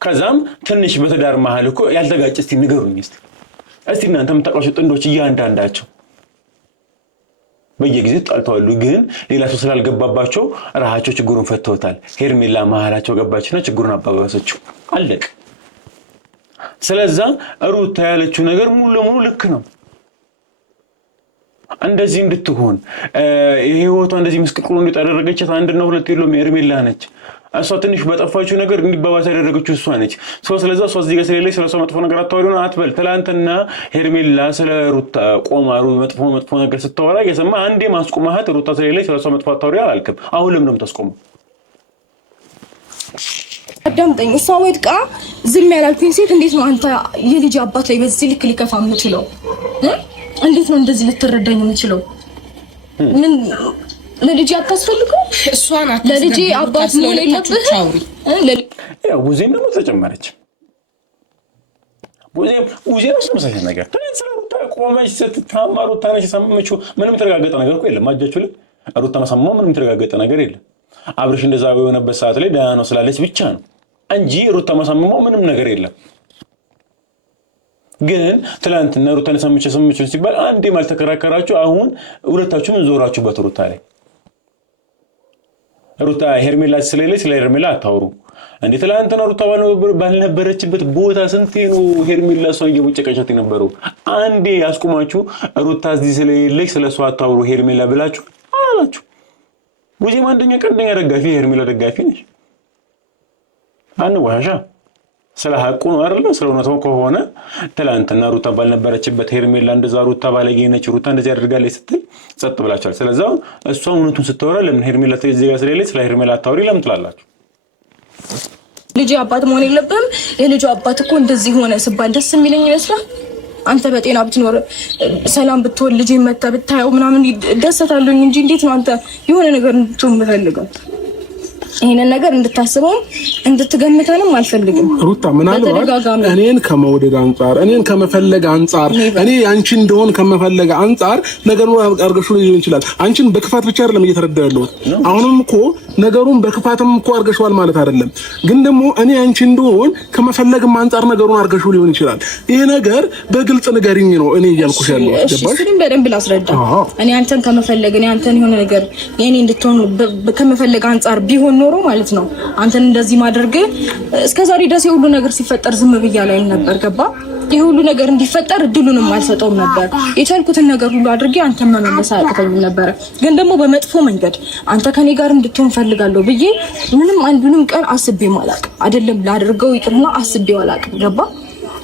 ከዛም ትንሽ በተዳር መሀል እኮ ያልተጋጨ እስቲ ንገሩኝ እስቲ እናንተ የምታውቋቸው ጥንዶች እያንዳንዳቸው በየጊዜው ጣልተዋሉ፣ ግን ሌላ ሰው ስላልገባባቸው ራሳቸው ችግሩን ፈተውታል። ሄርሜላ መሀላቸው ገባችና ችግሩን አባባሰችው። አለቅ። ስለዛ ሩታ ያለችው ነገር ሙሉ ለሙሉ ልክ ነው። እንደዚህ እንድትሆን ህይወቷ እንደዚህ መስቀልቁሎ እንድታደረገቻት አንድና ሁለት የለውም ሄርሜላ ነች። እሷ ትንሽ በጠፋችው ነገር እንዲባባስ ያደረገችው እሷ ነች። ስለዛ እሷ እዚህ ጋር ስለሌለች ስለሷ መጥፎ ነገር አታወሪው አትበል። ትላንትና ሄርሜላ ስለ ሩታ ቆማሩ መጥፎ ነገር ስታወራ የሰማ አንዴ ማስቆማት ሩታ ስለሌለች ስለሷ መጥፎ አታወሪ አላልክም። አሁን ለምን ነው የምታስቆመው? አዳምጠኝ። እሷ ወድቃ ዝም ያላልኩኝ ሴት እንዴት ነው አንተ የልጅ አባት ላይ በዚህ ልክ ሊከፋ የምችለው? እንዴት ነው እንደዚህ ልትረዳኝ የምችለው? ምን ለልጅ አታስፈልገው? እሷ ናት ለልጅ አባት ነው ለለብህ። ያው ጉዜም ደግሞ ተጨመረች። ጉዜም መስመሰለ ነገር ትንሽ ሩታ ቆመች ስትታማ ሩታ ነች ሰማችሁ። ምንም ተረጋገጠ ነገር እኮ የለም። አጃችሁ ላይ ሩታ ማሰማው ምንም ተረጋገጠ ነገር የለም። አብርሽ እንደዛ የሆነበት ሰዓት ላይ ደህና ነው ስላለች ብቻ ነው እንጂ ሩታ ማሰማው ምንም ነገር የለም። ግን ትላንትና ሩታን ሰምቼ ሲባል አንዴ ማልተከራከራችሁ አሁን ሁለታችሁም ዞራችሁበት ሩታ ላይ። ሩታ ሄርሜላ ስለሌለች ስለ ሄርሜላ አታውሩ እንዴ? ትላንትና ሩታ ባልነበረችበት ቦታ ስንቴ ነው ሄርሜላ እሷን እየቦጨቀቻት የነበረው? አንዴ ያስቆማችሁ ሩታ እዚህ ስለሌለች ስለሷ አታውሩ ሄርሜላ ብላችሁ አላችሁ። ጉዜም አንደኛ ቀንደኛ ደጋፊ ሄርሜላ ደጋፊ ነች። አንዋሻ ስለ ሐቁ ነው አይደል? ስለ እውነታው ከሆነ ትላንትና ሩታ ባልነበረችበት ሄርሜላ እንደዛ ሩታ ባለጌ ነች ሩታ እንደዚህ አድርጋለች ስትል ጸጥ ብላችኋል። ስለዚህ እሷ እውነቱን ስትወራ ለምን ሄርሜላ እዚህ ጋር ስለሌለች ስለ ሄርሜላ አታውሪ ለምን ትላላችሁ? ልጅ አባት መሆን የለብህም። የልጅ አባት እኮ እንደዚህ ሆነ ሲባል ደስ የሚለኝ ይመስላል? አንተ በጤና ብትኖር ሰላም ብትወል ልጅ መጣ ብታየው ምናምን ደስታለኝ እንጂ እንዴት ነው አንተ የሆነ ነገር እንድትሆን የምፈልገው? ይሄንን ነገር እንድታስበው እንድትገምተንም አልፈልግም። ሩታ ምናልባት እኔን ከመውደድ አንፃር እኔን ከመፈለግ አንፃር እኔ አንቺ እንደሆን ከመፈለግ አንፃር ነገሩ አርገሹ ሊሆን ይችላል። አንቺን በክፋት ብቻ አይደለም እየተረዳው ያለው። አሁንም እኮ ነገሩን በክፋትም እኮ አርገሽዋል ማለት አይደለም። ግን ደግሞ እኔ አንቺ እንደሆን ከመፈለግም አንፃር ነገሩን አርገሹ ሊሆን ይችላል። ይሄ ነገር በግልጽ ንገሪኝ ነው እኔ እያልኩሽ ያለው። ገባሽ? እሱን በደንብ ላስረዳ። እኔ አንተን ከመፈለግ እኔ አንተን የሆነ ነገር የኔ እንድትሆን ከመፈለግ አንፃር ቢሆን ኖሮ ማለት ነው። አንተን እንደዚህ ማድረግ እስከዛሬ ድረስ የሁሉ ነገር ሲፈጠር ዝም ብያ ላይ ነበር። ገባ? ይሄ ሁሉ ነገር እንዲፈጠር እድሉንም አልሰጠውም ነበር። የቻልኩትን ነገር ሁሉ አድርጌ አንተን መመለስ አያቅተኝም ነበር። ግን ደግሞ በመጥፎ መንገድ አንተ ከኔ ጋር እንድትሆን ፈልጋለሁ ብዬ ምንም አንዱንም ቀን አስቤው አላውቅም። አይደለም ላደርገው ይቅርና አስቤው አላውቅም። ገባ?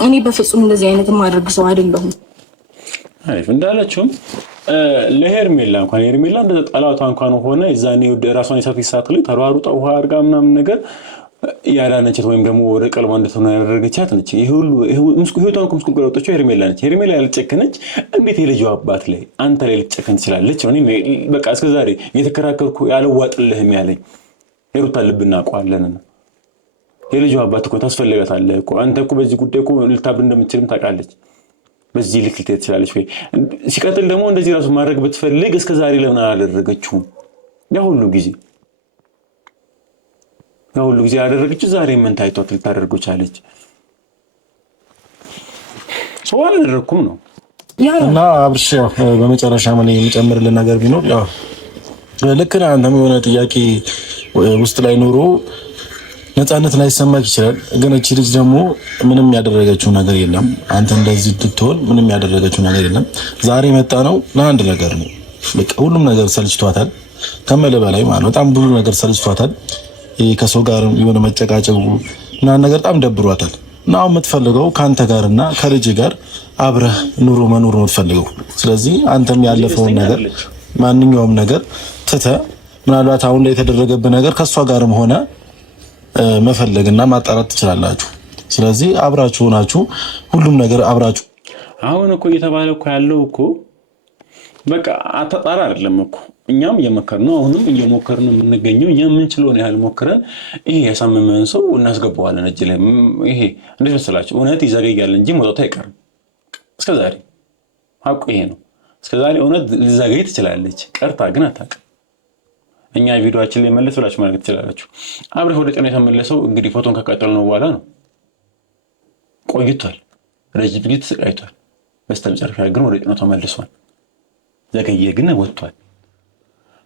እኔ በፍጹም እንደዚህ አይነት ማድረግ ሰው አይደለሁም። አይፍ እንዳለችውም ለሄርሜላ እንኳን ሄርሜላ እንደ ጠላቷ እንኳን ሆነ የዛኔ ራሷን የሳት ይሳትል ተሯሩጣ ውሃ አድርጋ ምናምን ነገር ያዳነችት ወይም ደግሞ ወደ ቀልቧ እንድትሆን ያደረገቻት ነች። ይሄ ሁሉ ህይወቷን ከምስኩን ቀረጠችው ሄርሜላ ነች። ሄርሜላ ያልጨከነች እንዴት የልጇ አባት ላይ አንተ ላይ ልትጨከን ትችላለች? እኔ በቃ እስከዛሬ እየተከራከርኩ ያለዋጥልህም ያለኝ ሄሩታ ልብና ቋለና የልጇ አባት እኮ ታስፈልጋታለህ እኮ አንተ እኮ በዚህ ጉዳይ እኮ ልታብር እንደምትችልም ታውቃለች። በዚህ ልክ ልትሄድ ትችላለች ወይ? ሲቀጥል ደግሞ እንደዚህ ራሱ ማድረግ ብትፈልግ እስከዛሬ ለምን አላደረገችውም? ያ ሁሉ ጊዜ ያደረገችው ዛሬ ምን ታይቷት ልታደርገው ቻለች? ሰው አላደረኩም ነው እና አብርሽ በመጨረሻ ምን የሚጨምርልን ነገር ቢኖር ያው ልክ ነህ አንተም የሆነ ጥያቄ ውስጥ ላይ ኖሮ ነፃነት ላይ ሰማክ ይችላል። ግን እቺ ልጅ ደግሞ ምንም ያደረገችው ነገር የለም። አንተ እንደዚህ እንድትሆን ምንም ያደረገችው ነገር የለም። ዛሬ መጣ ነው ለአንድ ነገር ነው። በቃ ሁሉም ነገር ሰልችቷታል። ከመለ በላይ ማለት በጣም ብዙ ነገር ሰልችቷታል። ይሄ ከሰው ጋር የሆነ መጨቃጨቁ እና ነገር በጣም ደብሯታል። እና አሁን የምትፈልገው ካንተ ጋርና ከልጅ ጋር አብረህ ኑሮ መኖር ነው የምትፈልገው። ስለዚህ አንተም ያለፈውን ነገር ማንኛውም ነገር ትተህ ምናልባት አሁን ላይ የተደረገብህ ነገር ከሷ ጋርም ሆነ መፈለግና ማጣራት ትችላላችሁ። ስለዚህ አብራችሁ ሆናችሁ ሁሉም ነገር አብራችሁ አሁን እኮ እየተባለ እኮ ያለው እኮ በቃ አታጣራ አይደለም እኮ እኛም እየመከርን ነው። አሁንም እየሞከርን የምንገኘው የምንችለውን ያህል ሞክረን ይሄ ያሳመመን ሰው እናስገባዋለን እጅ ላይ። ይሄ እንዴት መሰላችሁ እውነት ይዘገያል እንጂ መውጣቱ አይቀርም። እስከዛሬ ሀቁ ይሄ ነው። እስከዛሬ እውነት ልዘገይ ትችላለች፣ ቀርታ ግን አታውቅም። እኛ ቪዲዮአችን ላይ መለስ ብላችሁ ማለት ትችላላችሁ። አብረህ ወደ ጤና የተመለሰው እንግዲህ ፎቶን ከቀጠልነው በኋላ ነው። ቆይቷል፣ ረጅም ጊዜ ተሰቃይቷል። በስተመጨረሻ ግን ወደ ጤናው ተመልሷል። ዘገየ ግን ወጥቷል።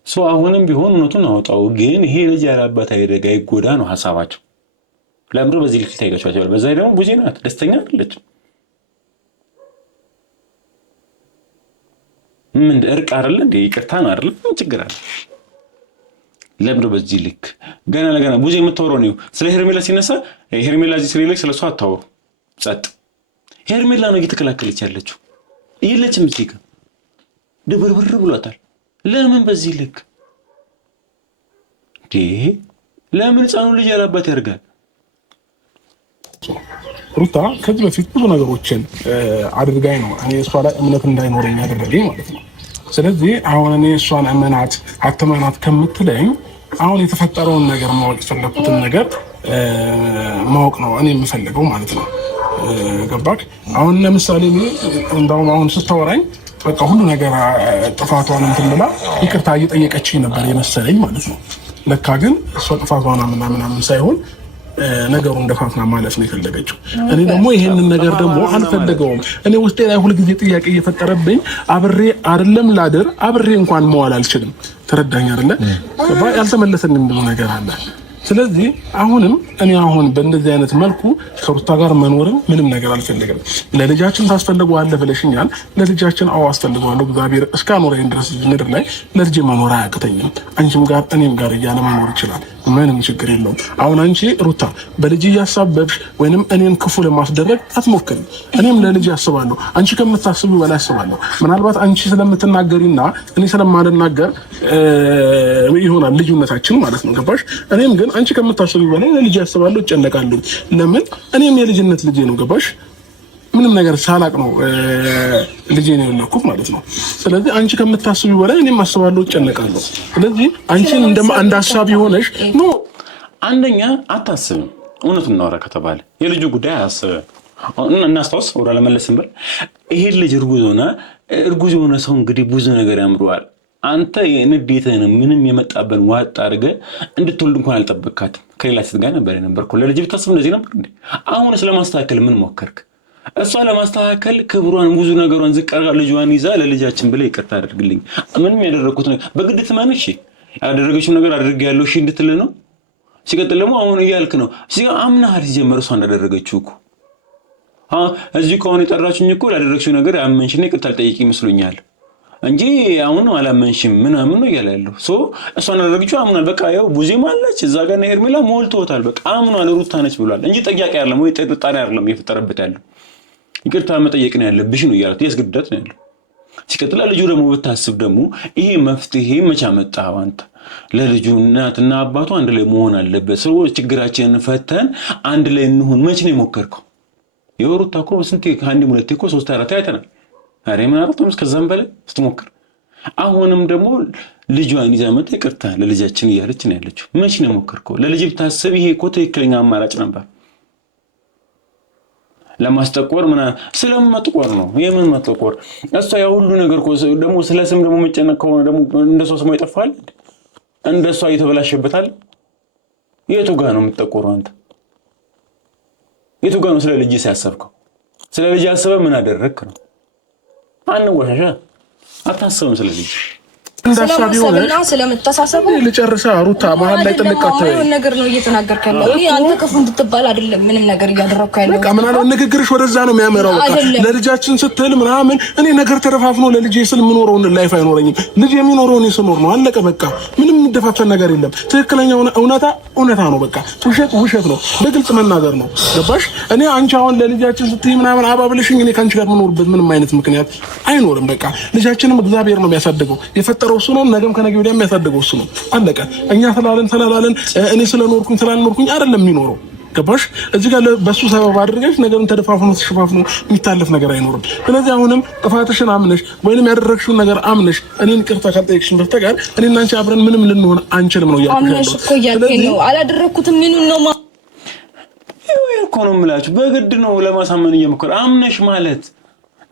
ሰው አሁንም ቢሆን እውነቱን አውጣው። ግን ይሄ ልጅ ያላባት አይደጋ ይጎዳ ነው ሐሳባቸው። ለምንድነው በዚህ ልክ ታይጋቻቸው? በዛ ደግሞ ቡዜ ናት፣ ደስተኛ አይደለችም። ምን እርቅ አይደለ እንዴ? ይቅርታ ነው አይደለ? ምን ችግር አለ? ለምንድነው በዚህ ልክ ገና ለገና ቡዜ የምታወራው ነው? ስለ ሄርሜላ ሲነሳ ሄርሜላ እዚህ ስለ ልክ ስለሷ አታወሩ። ጸጥ። ሄርሜላ ነው እየተከላከለች ያለችው። የለችም እዚህ ጋር ድብርብር ብሏታል። ለምን በዚህ ልክ ለምን ጻኑ ልጅ ያላባት ያርጋል? ሩታ ከዚህ በፊት ብዙ ነገሮችን አድርጋኝ ነው እኔ እሷ ላይ እምነት እንዳይኖረኝ ያደረገኝ ማለት ነው። ስለዚህ አሁን እኔ እሷን እመናት አትመናት ከምትለኝ አሁን የተፈጠረውን ነገር ማወቅ የፈለኩትን ነገር ማወቅ ነው እኔ የምፈልገው ማለት ነው። ገባክ? አሁን ለምሳሌ እኔ እንደውም አሁን ስታወራኝ በቃ ሁሉ ነገር ጥፋቷን እንትን ብላ ይቅርታ እየጠየቀችኝ ነበር የመሰለኝ ማለት ነው። ለካ ግን እሷ ጥፋቷን ምናምን ሳይሆን ነገሩን ደፋፍና ማለፍ ነው የፈለገችው። እኔ ደግሞ ይሄንን ነገር ደግሞ አልፈለገውም። እኔ ውስጤ ላይ ሁሉ ጊዜ ጥያቄ እየፈጠረብኝ አብሬ አይደለም ላድር አብሬ እንኳን መዋል አልችልም። ተረዳኝ አይደለ? ያልተመለሰልኝ ብዙ ነገር አለ። ስለዚህ አሁንም እኔ አሁን በእንደዚህ አይነት መልኩ ከሩታ ጋር መኖርም ምንም ነገር አልፈልግም። ለልጃችን ታስፈልገዋለህ ብለሽኛል። ለልጃችን አዎ አስፈልገዋለሁ። እግዚአብሔር እስካኖረኝ ድረስ ምድር ላይ ለልጄ መኖር አያቅተኝም። አንቺም ጋር እኔም ጋር እያለ መኖር ይችላል። ምንም ችግር የለውም። አሁን አንቺ ሩታ በልጅ እያሳበብሽ ወይንም እኔን ክፉ ለማስደረግ አትሞክሪ። እኔም ለልጅ አስባለሁ። አንቺ ከምታስቢው በላይ አስባለሁ። ምናልባት አንቺ ስለምትናገሪና እኔ ስለማልናገር ይሆናል ልዩነታችን ማለት ነው። ገባሽ? እኔም ግን አንቺ ከምታስቢው በላይ ለልጅ አስባለሁ፣ እጨነቃለሁ። ለምን? እኔም የልጅነት ልጄ ነው። ገባሽ? ምንም ነገር ሳላቅ ነው ልጄ ነው የወለድኩት ማለት ነው። ስለዚህ አንቺ ከምታስቢው በላይ እኔም አስባለሁ፣ እጨነቃለሁ። ስለዚህ አንቺን እንደ ሀሳቢ ሆነሽ ኖ አንደኛ አታስብም። እውነቱን እናወራ ከተባለ የልጁ ጉዳይ አያስብም። እናስታውስ፣ ወደ ለመለስን በል ይሄ ልጅ እርጉዝ የሆነ ሰው እንግዲህ ብዙ ነገር ያምረዋል። አንተ የንዴትህን ምንም የመጣበን ዋጥ አድርገህ እንድትወልድ እንኳን አልጠበቅካትም። ከሌላ ሴት ጋር ነበር የነበርኩ። ለልጅ ብታስብ እንደዚህ ነበር እንዴ? አሁን ስለማስተካከል ምን ሞከርክ? እሷ ለማስተካከል ክብሯን ብዙ ነገሯን ዝቅ አድርጋ ልጇን ይዛ ለልጃችን ብለህ ይቅርታ አድርግልኝ። ምንም ያደረኩት ነገር በግድ ትመን። እሺ ያደረገችው ነገር አድርጌያለሁ እሺ እንድትል ነው። ሲቀጥል ደግሞ አሁን እያልክ ነው አምናሃል። ሲጀመር እሷ እንዳደረገችው እኮ እዚህ ከሆነ የጠራችሁኝ እኮ ላደረግሽው ነገር አመንሽና ይቅርታ ልጠይቅ ይመስሉኛል እንጂ አሁን አላመንሽም ምናምን ነው ያለው እሷን አደረግችው አምናል በቃ ያው ቡዜም አለች እዛ ጋር ነው ሄርሜላ ሞልቶታል በቃ አምኗል ሩታ ነች ብሏል እንጂ ጠያቂ አይደለም ወይ ጥርጣሬ አይደለም የፈጠረበት ያለው ይቅርታ መጠየቅ ነው ያለብሽ ነው ያለው ያስገድዳት ነው ያለው ሲቀጥላ ልጁ ደግሞ ብታስብ ደግሞ ይሄ መፍትሄ መቻ መጣው አንተ ለልጁ እናትና አባቱ አንድ ላይ መሆን አለበት ሰዎች ችግራችንን ፈተን አንድ ላይ እንሁን መች ነው የሞከርከው የሩታ እኮ ስንት ከአንድ ሁለት እኮ 3 4 አይተናል አሬ ምን አረተም እስከዛም በላይ ስትሞክር አሁንም ደግሞ ልጇን ይዛ መጣ ይቅርታ ለልጃችን እያለች ነው ያለችው መች ነው የሞከርከው ለልጅ ብታስብ ይሄ እኮ ትክክለኛ አማራጭ ነበር ለማስጠቆር ምና ስለማጥቆር ነው የምን ማጥቆር እሷ ያ ሁሉ ነገር እኮ ደግሞ ስለስም ደግሞ መጨነቅ ከሆነ ደግሞ እንደሷ ስሙ ይጠፋል እንደሷ እየተበላሸበታል የቱ ጋር ነው የምትጠቆረው አንተ የቱ ጋር ነው ስለ ልጅ ያሰብከው ስለ ልጅ ያሰበ ምን አደረክ ነው አንወሻሻ አታስብም ስለ ልጅ ስለማሰብና ስለምትተሳሰቡ ልጨርሳ ሩታ መሀል ላይ ጥልቀት ነገር ነው እየተናገርክ ያለው እኔ አንተ ክፉ እንድትባል አይደለም ምንም ነገር እያደረኩ ያለው በቃ ምን አለው ንግግርሽ ወደዛ ነው የሚያመራው በቃ ለልጃችን ስትል ምናምን እኔ ነገር ተረፋፍኖ ለልጄ ስል ምኖረውን ላይፍ አይኖረኝም ልጅ የሚኖረው እኔ ስኖር ነው አለቀ በቃ ምንም እንደፋፈን ነገር የለም ትክክለኛው እውነታ ነው በቃ ውሸት ነው በግልጽ መናገር ነው ገባሽ እኔ አንቺ አሁን ለልጃችን ስትይ ምናምን አባብለሽኝ እኔ ካንቺ ጋር ምኖርበት ምንም አይነት ምክንያት አይኖርም በቃ ልጃችንም እግዚአብሔር ነው የሚያሳድገው የፈጠረው እሱ ነው ነገም ከነገ ወዲያ የሚያሳድገው እሱ ነው አለቀ እኛ ተላላለን እኔ ስላልኖርኩኝ አይደለም የሚኖረው ገባሽ እዚህ ጋር በሱ ሰበብ አድርገሽ ነገርን ተደፋፍኖ ተሽፋፍኖ የሚታለፍ ነገር አይኖርም ስለዚህ አሁንም ጥፋትሽን አምነሽ ወይንም ያደረግሽውን ነገር አምነሽ እኔን ይቅርታ ካልጠየቅሽን በስተቀር እኔና አንቺ አብረን ምንም ልንሆን አንችልም ነው አምነሽ እኮ ያልከኝ ነው አላደረኩትም ምኑን ነው እኮ ነው የምላችሁ በግድ ነው ለማሳመን እየሞከረ አምነሽ ማለት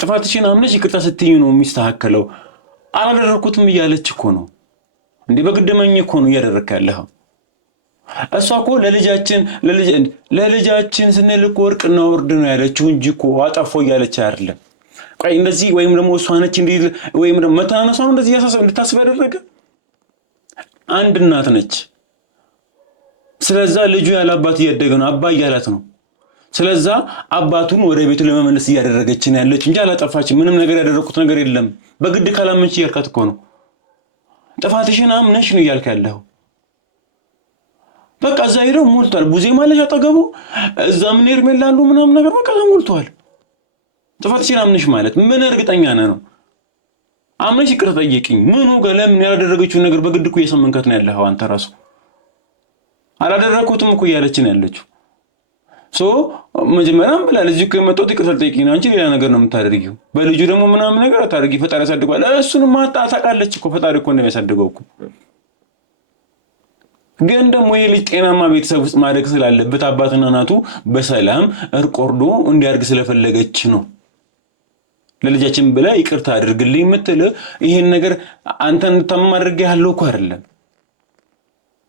ጥፋትሽን አምነሽ ይቅርታ ስትይ ነው የሚስተካከለው አላደረኩትም እያለች እኮ ነው እንዴ በግድመኝ እኮ ነው እያደረክ ያለው እሷ እኮ ለልጃችን ስንል እኮ ወርቅና ወርድ ነው ያለችው እንጂ እኮ አጠፎ እያለች አይደለም ቆይ እንደዚህ ወይም ደግሞ እሷ ነች እንዴ ወይም ደግሞ መታነሳው እንደዚህ ያሳሰብ እንድታስብ ያደረገ አንድ እናት ነች ስለዛ ልጁ ያለ አባት እያደገ ነው አባ እያላት ነው ስለዛ አባቱን ወደ ቤቱ ለመመለስ እያደረገች ነው ያለች እንጂ አላጠፋች ምንም ነገር ያደረኩት ነገር የለም በግድ ካላመንች እያልካት እኮ ነው ጥፋትሽን አምነሽ ነው እያልካ ያለው በቃ ዛይሮ ሞልቷል ቡዜ ማለሽ አጠገቡ እዛ ምን ሄርሜላንዱ ምናምን ነገር በቃ ሞልቷል ጥፋትሽን አምነሽ ማለት ምን እርግጠኛ ነው አምነሽ ይቅርታ ጠይቂኝ ምኑ ገለም ያላደረገችው ነገር በግድ እኮ እየሰመንከት ነው ያለው አንተ ራሱ አላደረኩትም እኮ እያለች ነው ያለችው መጀመሪያም ብላ ልጅ እኮ የመጣው ይቅርታ ጠይቂኝ አንቺ ሌላ ነገር ነው የምታደርጊው በልጁ ደግሞ ምናምን ነገር አታደርጊ ፈጣሪ ያሳድጋል እሱንም ታውቃለች እኮ ፈጣሪ እኮ እንደሚያሳድገው እኮ ግን ደግሞ ይሄ ልጅ ጤናማ ቤተሰብ ውስጥ ማደግ ስላለበት አባትና እናቱ በሰላም እርቆርዶ እንዲያርግ ስለፈለገች ነው ለልጃችን ብላ ይቅርታ አድርግልኝ የምትል ይሄን ነገር አንተን ተማድርግ ያለው እኮ አይደለም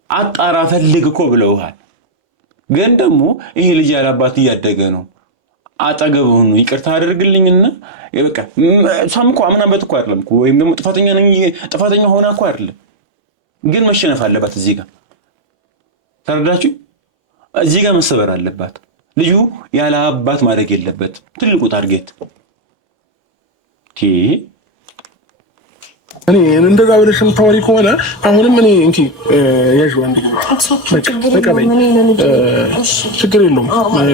አጣራ ፈልግ እኮ ብለውሃል ግን ደግሞ ይሄ ልጅ ያለ አባት እያደገ ነው አጠገበው ነው ይቅርታ አድርግልኝና በቃ ሳምኮ አምናበት እኮ አይደለም እኮ ወይም ደግሞ ጥፋተኛ ሆና እኮ አይደለም ግን መሸነፍ አለባት እዚህ ጋር ተረዳችሁ እዚህ ጋር መሰበር አለባት ልጁ ያለ አባት ማድረግ የለበት ትልቁ ታርጌት እኔ እንደዛ ብለሽም ታወሪ ከሆነ አሁንም እኔ እንኪ ያዥው አንድ ችግር የለውም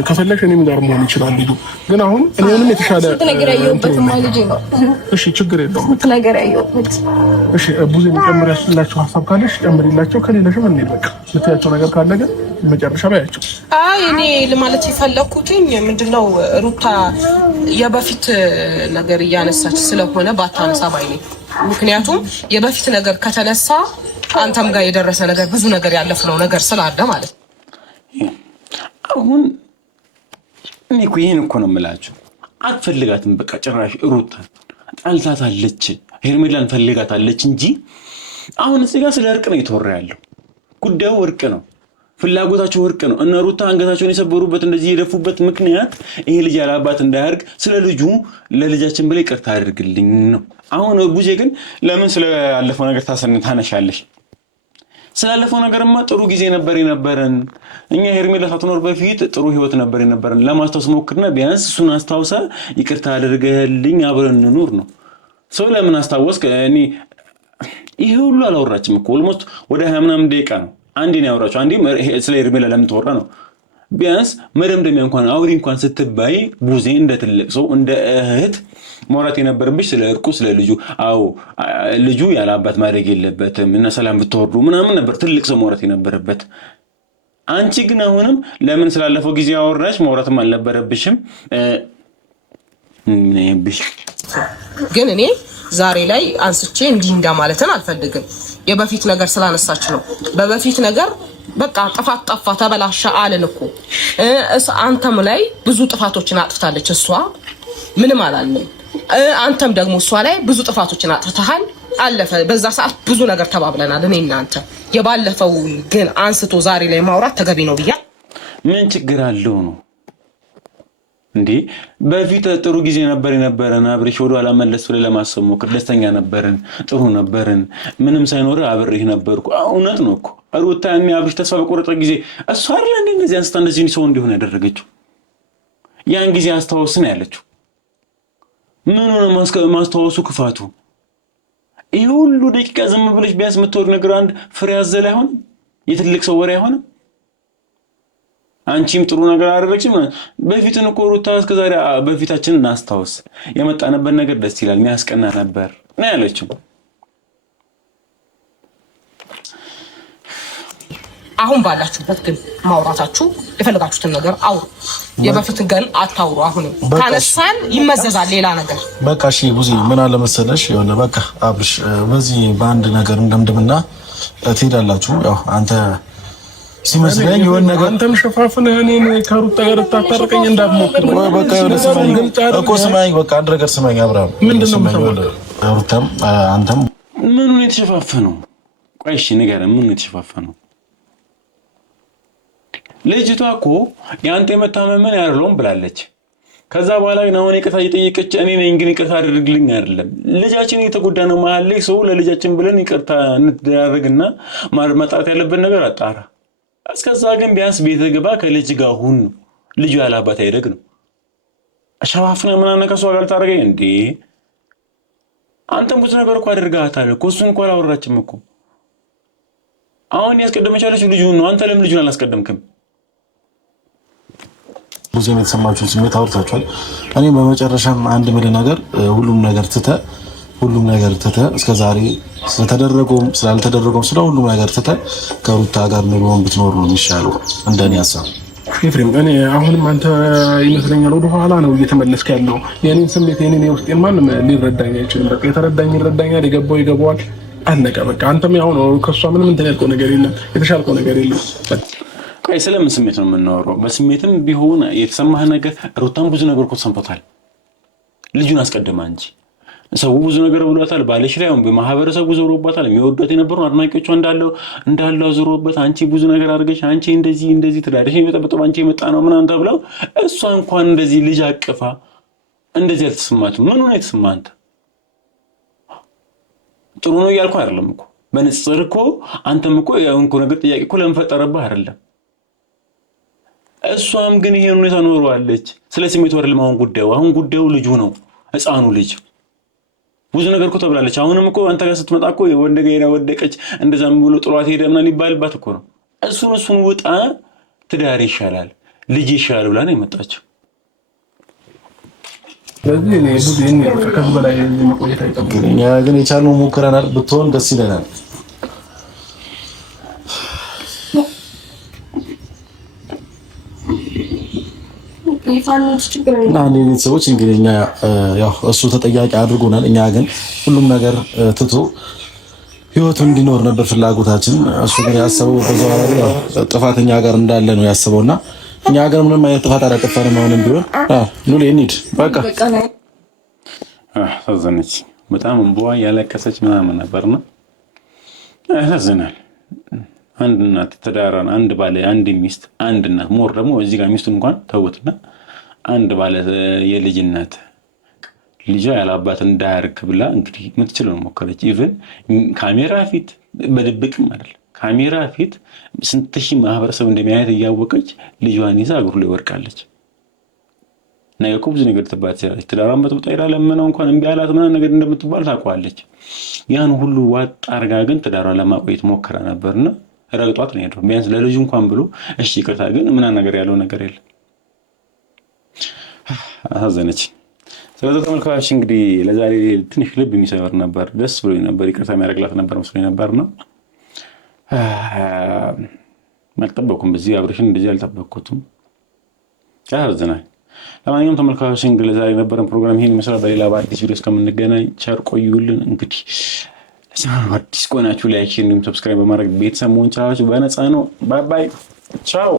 ከፈለሽ እኔም ጋር መሆን ይችላል ልጁ ግን አሁን እኔ ምንም የተሻለ ነገር ያየሁበት ማለት ነው እሺ ችግር የለውም ነገር ያየሁበት እሺ ቡዜ መጨመሪያላችሁ ሐሳብ ካለሽ ጨምሪላችሁ ከሌለሽም እኔ በቃ ልትያቸው ነገር ካለ ግን መጨረሻ ባያቸው እኔ ለማለት የፈለኩትኝ ምንድነው ሩታ የበፊት ነገር እያነሳች ስለሆነ ባታነሳ ባይኔ ምክንያቱም የበፊት ነገር ከተነሳ አንተም ጋር የደረሰ ነገር ብዙ ነገር ያለፈው ነገር ስላለ ማለት አሁን እኔ እኮ ይሄን እኮ ነው የምላችሁ አትፈልጋትም በቃ ጭራሽ ሩታ ጣልታታለች ሄርሜላን ፈልጋታለች እንጂ አሁን እዚህ ጋር ስለ እርቅ ነው የተወራ ያለው ጉዳዩ እርቅ ነው ፍላጎታቸው እርቅ ነው እና ሩታ አንገታቸውን የሰበሩበት እንደዚህ የደፉበት ምክንያት ይሄ ልጅ ያለ አባት እንዳያርግ ስለ ልጁ ለልጃችን ብለ ይቅርታ አድርግልኝ ነው አሁን ቡዜ ግን ለምን ስለ ያለፈው ነገር ታነሻለሽ ስላለፈው ነገርማ ጥሩ ጊዜ ነበር የነበረን። እኛ ሄርሜላ ሳትኖር በፊት ጥሩ ህይወት ነበር የነበረን። ለማስታወስ ሞክርና ቢያንስ እሱን አስታውሳ ይቅርታ አድርገህልኝ አብረን እንኑር ነው። ሰው ለምን አስታወስክ? እኔ ይሄ ሁሉ አላወራችም እኮ ኦልሞስት ወደ 20 ምናምን ደቂቃ ነው አንዴ ነው ያወራችው። አንዴ ስለ ሄርሜላ ለምን ተወራ ነው። ቢያንስ መደምደሚያ እንኳን አውሪ እንኳን ስትባይ ቡዜ እንደ ትልቅ ሰው እንደ እህት ማውራት የነበረብሽ ስለ እርቁ ስለ ልጁ። አዎ ልጁ ያለ አባት ማድረግ የለበትም እና ሰላም ብትወርዱ ምናምን ነበር ትልቅ ሰው ማውራት የነበረበት። አንቺ ግን አሁንም ለምን ስላለፈው ጊዜ አወራሽ? ማውራትም አልነበረብሽም። ግን እኔ ዛሬ ላይ አንስቼ እንዲህ እንደማለትን አልፈልግም። የበፊት ነገር ስላነሳች ነው። በበፊት ነገር በቃ ጥፋት ጠፋ ተበላሸ አለን እኮ። አንተም ላይ ብዙ ጥፋቶችን አጥፍታለች እሷ፣ ምንም አላልንም። አንተም ደግሞ እሷ ላይ ብዙ ጥፋቶችን አጥፍተሃል። አለፈ። በዛ ሰዓት ብዙ ነገር ተባብለናል እኔ እና አንተ። የባለፈው ግን አንስቶ ዛሬ ላይ ማውራት ተገቢ ነው ብያ። ምን ችግር አለው ነው እንዴ? በፊት ጥሩ ጊዜ ነበር የነበረን። አብሬሽ ወደ ኋላ መለስ ብለህ ለማሰብ ሞክር። ደስተኛ ነበርን፣ ጥሩ ነበርን፣ ምንም ሳይኖር አብሬህ ነበርኩ። እውነት ነው እኮ ሩታ ያኔ አብሬሽ ተስፋ በቆረጠ ጊዜ እሷ አይደል እንዴ እንደዚህ አንስታ እንደዚህ ሰው እንዲሆን ያደረገችው? ያን ጊዜ አስታውስን ያለችው ምን ሆነ? ማስታወሱ ክፋቱ? ይሄ ሁሉ ደቂቃ ዝም ብለሽ ቢያንስ የምትወር ነገር አንድ ፍሬ አዘል አይሆንም? የትልቅ ሰው ወሬ አይሆንም? አንቺም ጥሩ ነገር አደረግሽም። በፊትን እኮ ሩታ እስከዛሬ በፊታችን እናስታውስ፣ የመጣነበት ነገር ደስ ይላል፣ የሚያስቀና ነበር ነው ያለችው። አሁን ባላችሁበት ግን ማውራታችሁ የፈለጋችሁትን ነገር አውሩ። የበፊትን ግን አታውሩ። አሁን ካነሳን ይመዘዛል ሌላ ነገር። በቃ እሺ ቡዚ ምን አለ መሰለሽ፣ ይኸውልህ በቃ አብርሽ በዚህ በአንድ ነገር እንደምድምና ትሄዳላችሁ። ያው አንተ ሲመስለኝ የሆነ ነገር አንተም ሸፋፍነህ እኔን ከሩታ ጋር ታታረቀኝ እንዳትሞክር። ወይ በቃ የሆነ ስማኝ በቃ አንድ ነገር ስማኝ አብርሃም። ምንድነው የምትሰማው? ሩታም አንተም ምኑን የተሸፋፈነው? ቆይ እሺ ንገረን፣ ምኑን የተሸፋፈነው? ልጅቷ እኮ ያንተ የመታመመን ያርለውም ብላለች። ከዛ በኋላ ግን አሁን ይቅርታ እየጠየቀች እኔ ነኝ ግን ይቅርታ አድርግልኝ አይደለም። ልጃችን እየተጎዳ ነው። መሀል ላይ ሰው ለልጃችን ብለን ይቅርታ እንዳደረግና ማጣራት ያለበት ነገር አጣራ። እስከዛ ግን ቢያንስ ቤት ግባ፣ ከልጅ ጋር ሁን። ልጁ ያለ አባት አይደግ ነው። ሸፋፍና ምናምን ከሷ ጋር ታደርገኝ እንዴ? አንተም ብዙ ነገር እኮ አድርጋታል እኮ። እሱን እኮ አላወራችም እኮ። አሁን ያስቀደመች ያለችው ልጁን ነው። አንተ ለምን ልጁን አላስቀደምክም? ብዙ የተሰማችሁን ስሜት አውርታችኋል። እኔ በመጨረሻም አንድ ምል ነገር ሁሉም ነገር ትተህ እስከዛሬ ስለተደረገውም ስላልተደረገውም ስለ ሁሉም ነገር ትተህ ከሩታ ጋር ኑሮን ብትኖር ነው የሚሻለው እንደኔ ሐሳብ። ኤፍሬም እኔ አሁንም አንተ ይመስለኛል ወደ ኋላ ነው እየተመለስክ ያለው። የኔን ስሜት የኔን የውስጤን ማንም ሊረዳኝ አይችልም። በቃ የተረዳኝ ይረዳኛል፣ የገባው ይገባዋል። አለቀ በቃ። አንተም ያው ነው ከሷ ምንም እንትን ያልከው ነገር የለም፣ የተሻልከው ነገር የለም። ቆይ ስለምን ስሜት ነው የምናወራው? በስሜትም ቢሆን የተሰማህ ነገር ሩታም ብዙ ነገር እኮ ተሰምቶታል። ልጁን አስቀድማ እንጂ ሰው ብዙ ነገር ብሏታል። ባለሽ ላይ በማህበረሰቡ ዞሮባታል። የሚወዷት የነበሩ አድናቂዎቿ እንዳለው ዞሮበት አንቺ ብዙ ነገር አድርገሽ አንቺ እንደዚህ ትዳርሽ የሚጠብጠው አንቺ የመጣ ነው ምናምን ተብለው እሷ እንኳን እንደዚህ ልጅ አቅፋ እንደዚህ አልተሰማትም። ምን ሆነ የተሰማህ አንተ? ጥሩ ነው እያልኩ አይደለም እኮ በንጽር እኮ አንተም እኮ ያንኩ ነገር ጥያቄ እኮ ለምን ፈጠረብህ አይደለም። እሷም ግን ይሄን ሁኔታ ኖሯለች። ስለ ስሜት ወርልም አሁን ጉዳዩ ልጁ ነው፣ ህፃኑ ልጅ ብዙ ነገር እኮ ተብላለች። አሁንም እኮ አንተ ጋር ስትመጣ እኮ ወንደገና ወደቀች እንደዛም ብሎ ጥሏት ሄደ ምናምን ሊባልባት እኮ ነው። እሱን ውጣ ትዳር ይሻላል ልጅ ይሻላል ብላ ነው የመጣችው። ስለዚህ እኔ ብዙ ከዚህ በላይ መቆየት አይጠብቅም። እኛ ግን የቻልነው ሞክረናል። ብትሆን ደስ ይለናል። እና እነዚህ ሰዎች እንግዲህ እኛ ያው እሱ ተጠያቂ አድርጎናል። እኛ ግን ሁሉም ነገር ትቶ ህይወቱ እንዲኖር ነበር ፍላጎታችን። እሱ ግን ያሰበው በዛው ጥፋተኛ ጋር እንዳለ ነው ያሰበውና እኛ ጋር ምንም አይነት ጥፋት አላጠፋንም። አሁንም ቢሆን ኑሌ እንሂድ በቃ። አሳዘነች በጣም እንቧ ያለቀሰች ምናምን ነበርና ያሳዝናል። አንድ እናት ተዳራን አንድ ባለ አንድ ሚስት አንድ እናት ሞር ደግሞ እዚህ ጋር ሚስቱን እንኳን ተውትና አንድ ባለ የልጅነት ልጇ ያለ አባት እንዳያርክ ብላ እንግዲህ የምትችለው ሞከረች። ኢቭን ካሜራ ፊት በድብቅም አይደል ካሜራ ፊት ስንት ሺህ ማህበረሰብ እንደሚያየት እያወቀች ልጇን ይዛ እግሩ ላይ ወድቃለች። ነገ እኮ ብዙ ነገር ትባት ይችላል። ትዳሯን በጥብጣ ይላል ምነው እንኳን እምቢ አላት ምናምን ነገር እንደምትባል ታውቀዋለች። ያን ሁሉ ዋጥ አርጋ ግን ትዳሯን ለማቆየት ሞከራ ነበርና ረግጧት ነው ሄደው። ቢያንስ ለልጁ እንኳን ብሎ እሺ ይቅርታ ግን ምናምን ነገር ያለው ነገር የለም። አሳዘነች። ስለዚህ ተመልካቾች እንግዲህ ለዛሬ ትንሽ ልብ የሚሰበር ነበር። ደስ ብሎኝ ነበር። ይቅርታ የሚያደርግላት ነበር መስሎኝ ነበርና አልጠበኩም። በዚህ አብርሽን እንደዚህ አልጠበቅኩትም። ያሳዝናል። ለማንኛውም ተመልካቾች እንግዲህ ለዛሬ የነበረን ፕሮግራም ይሄን ይመስላል። በሌላ በአዲስ ቪዲዮ እስከምንገናኝ ቸር ቆዩልን። እንግዲህ ለቻናሉ አዲስ ከሆናችሁ ላይክ፣ እንዲሁም ሰብስክራይብ በማድረግ ቤተሰብ መሆን ቻላችሁ። በነፃ ነው። ባይ ባይ፣ ቻው።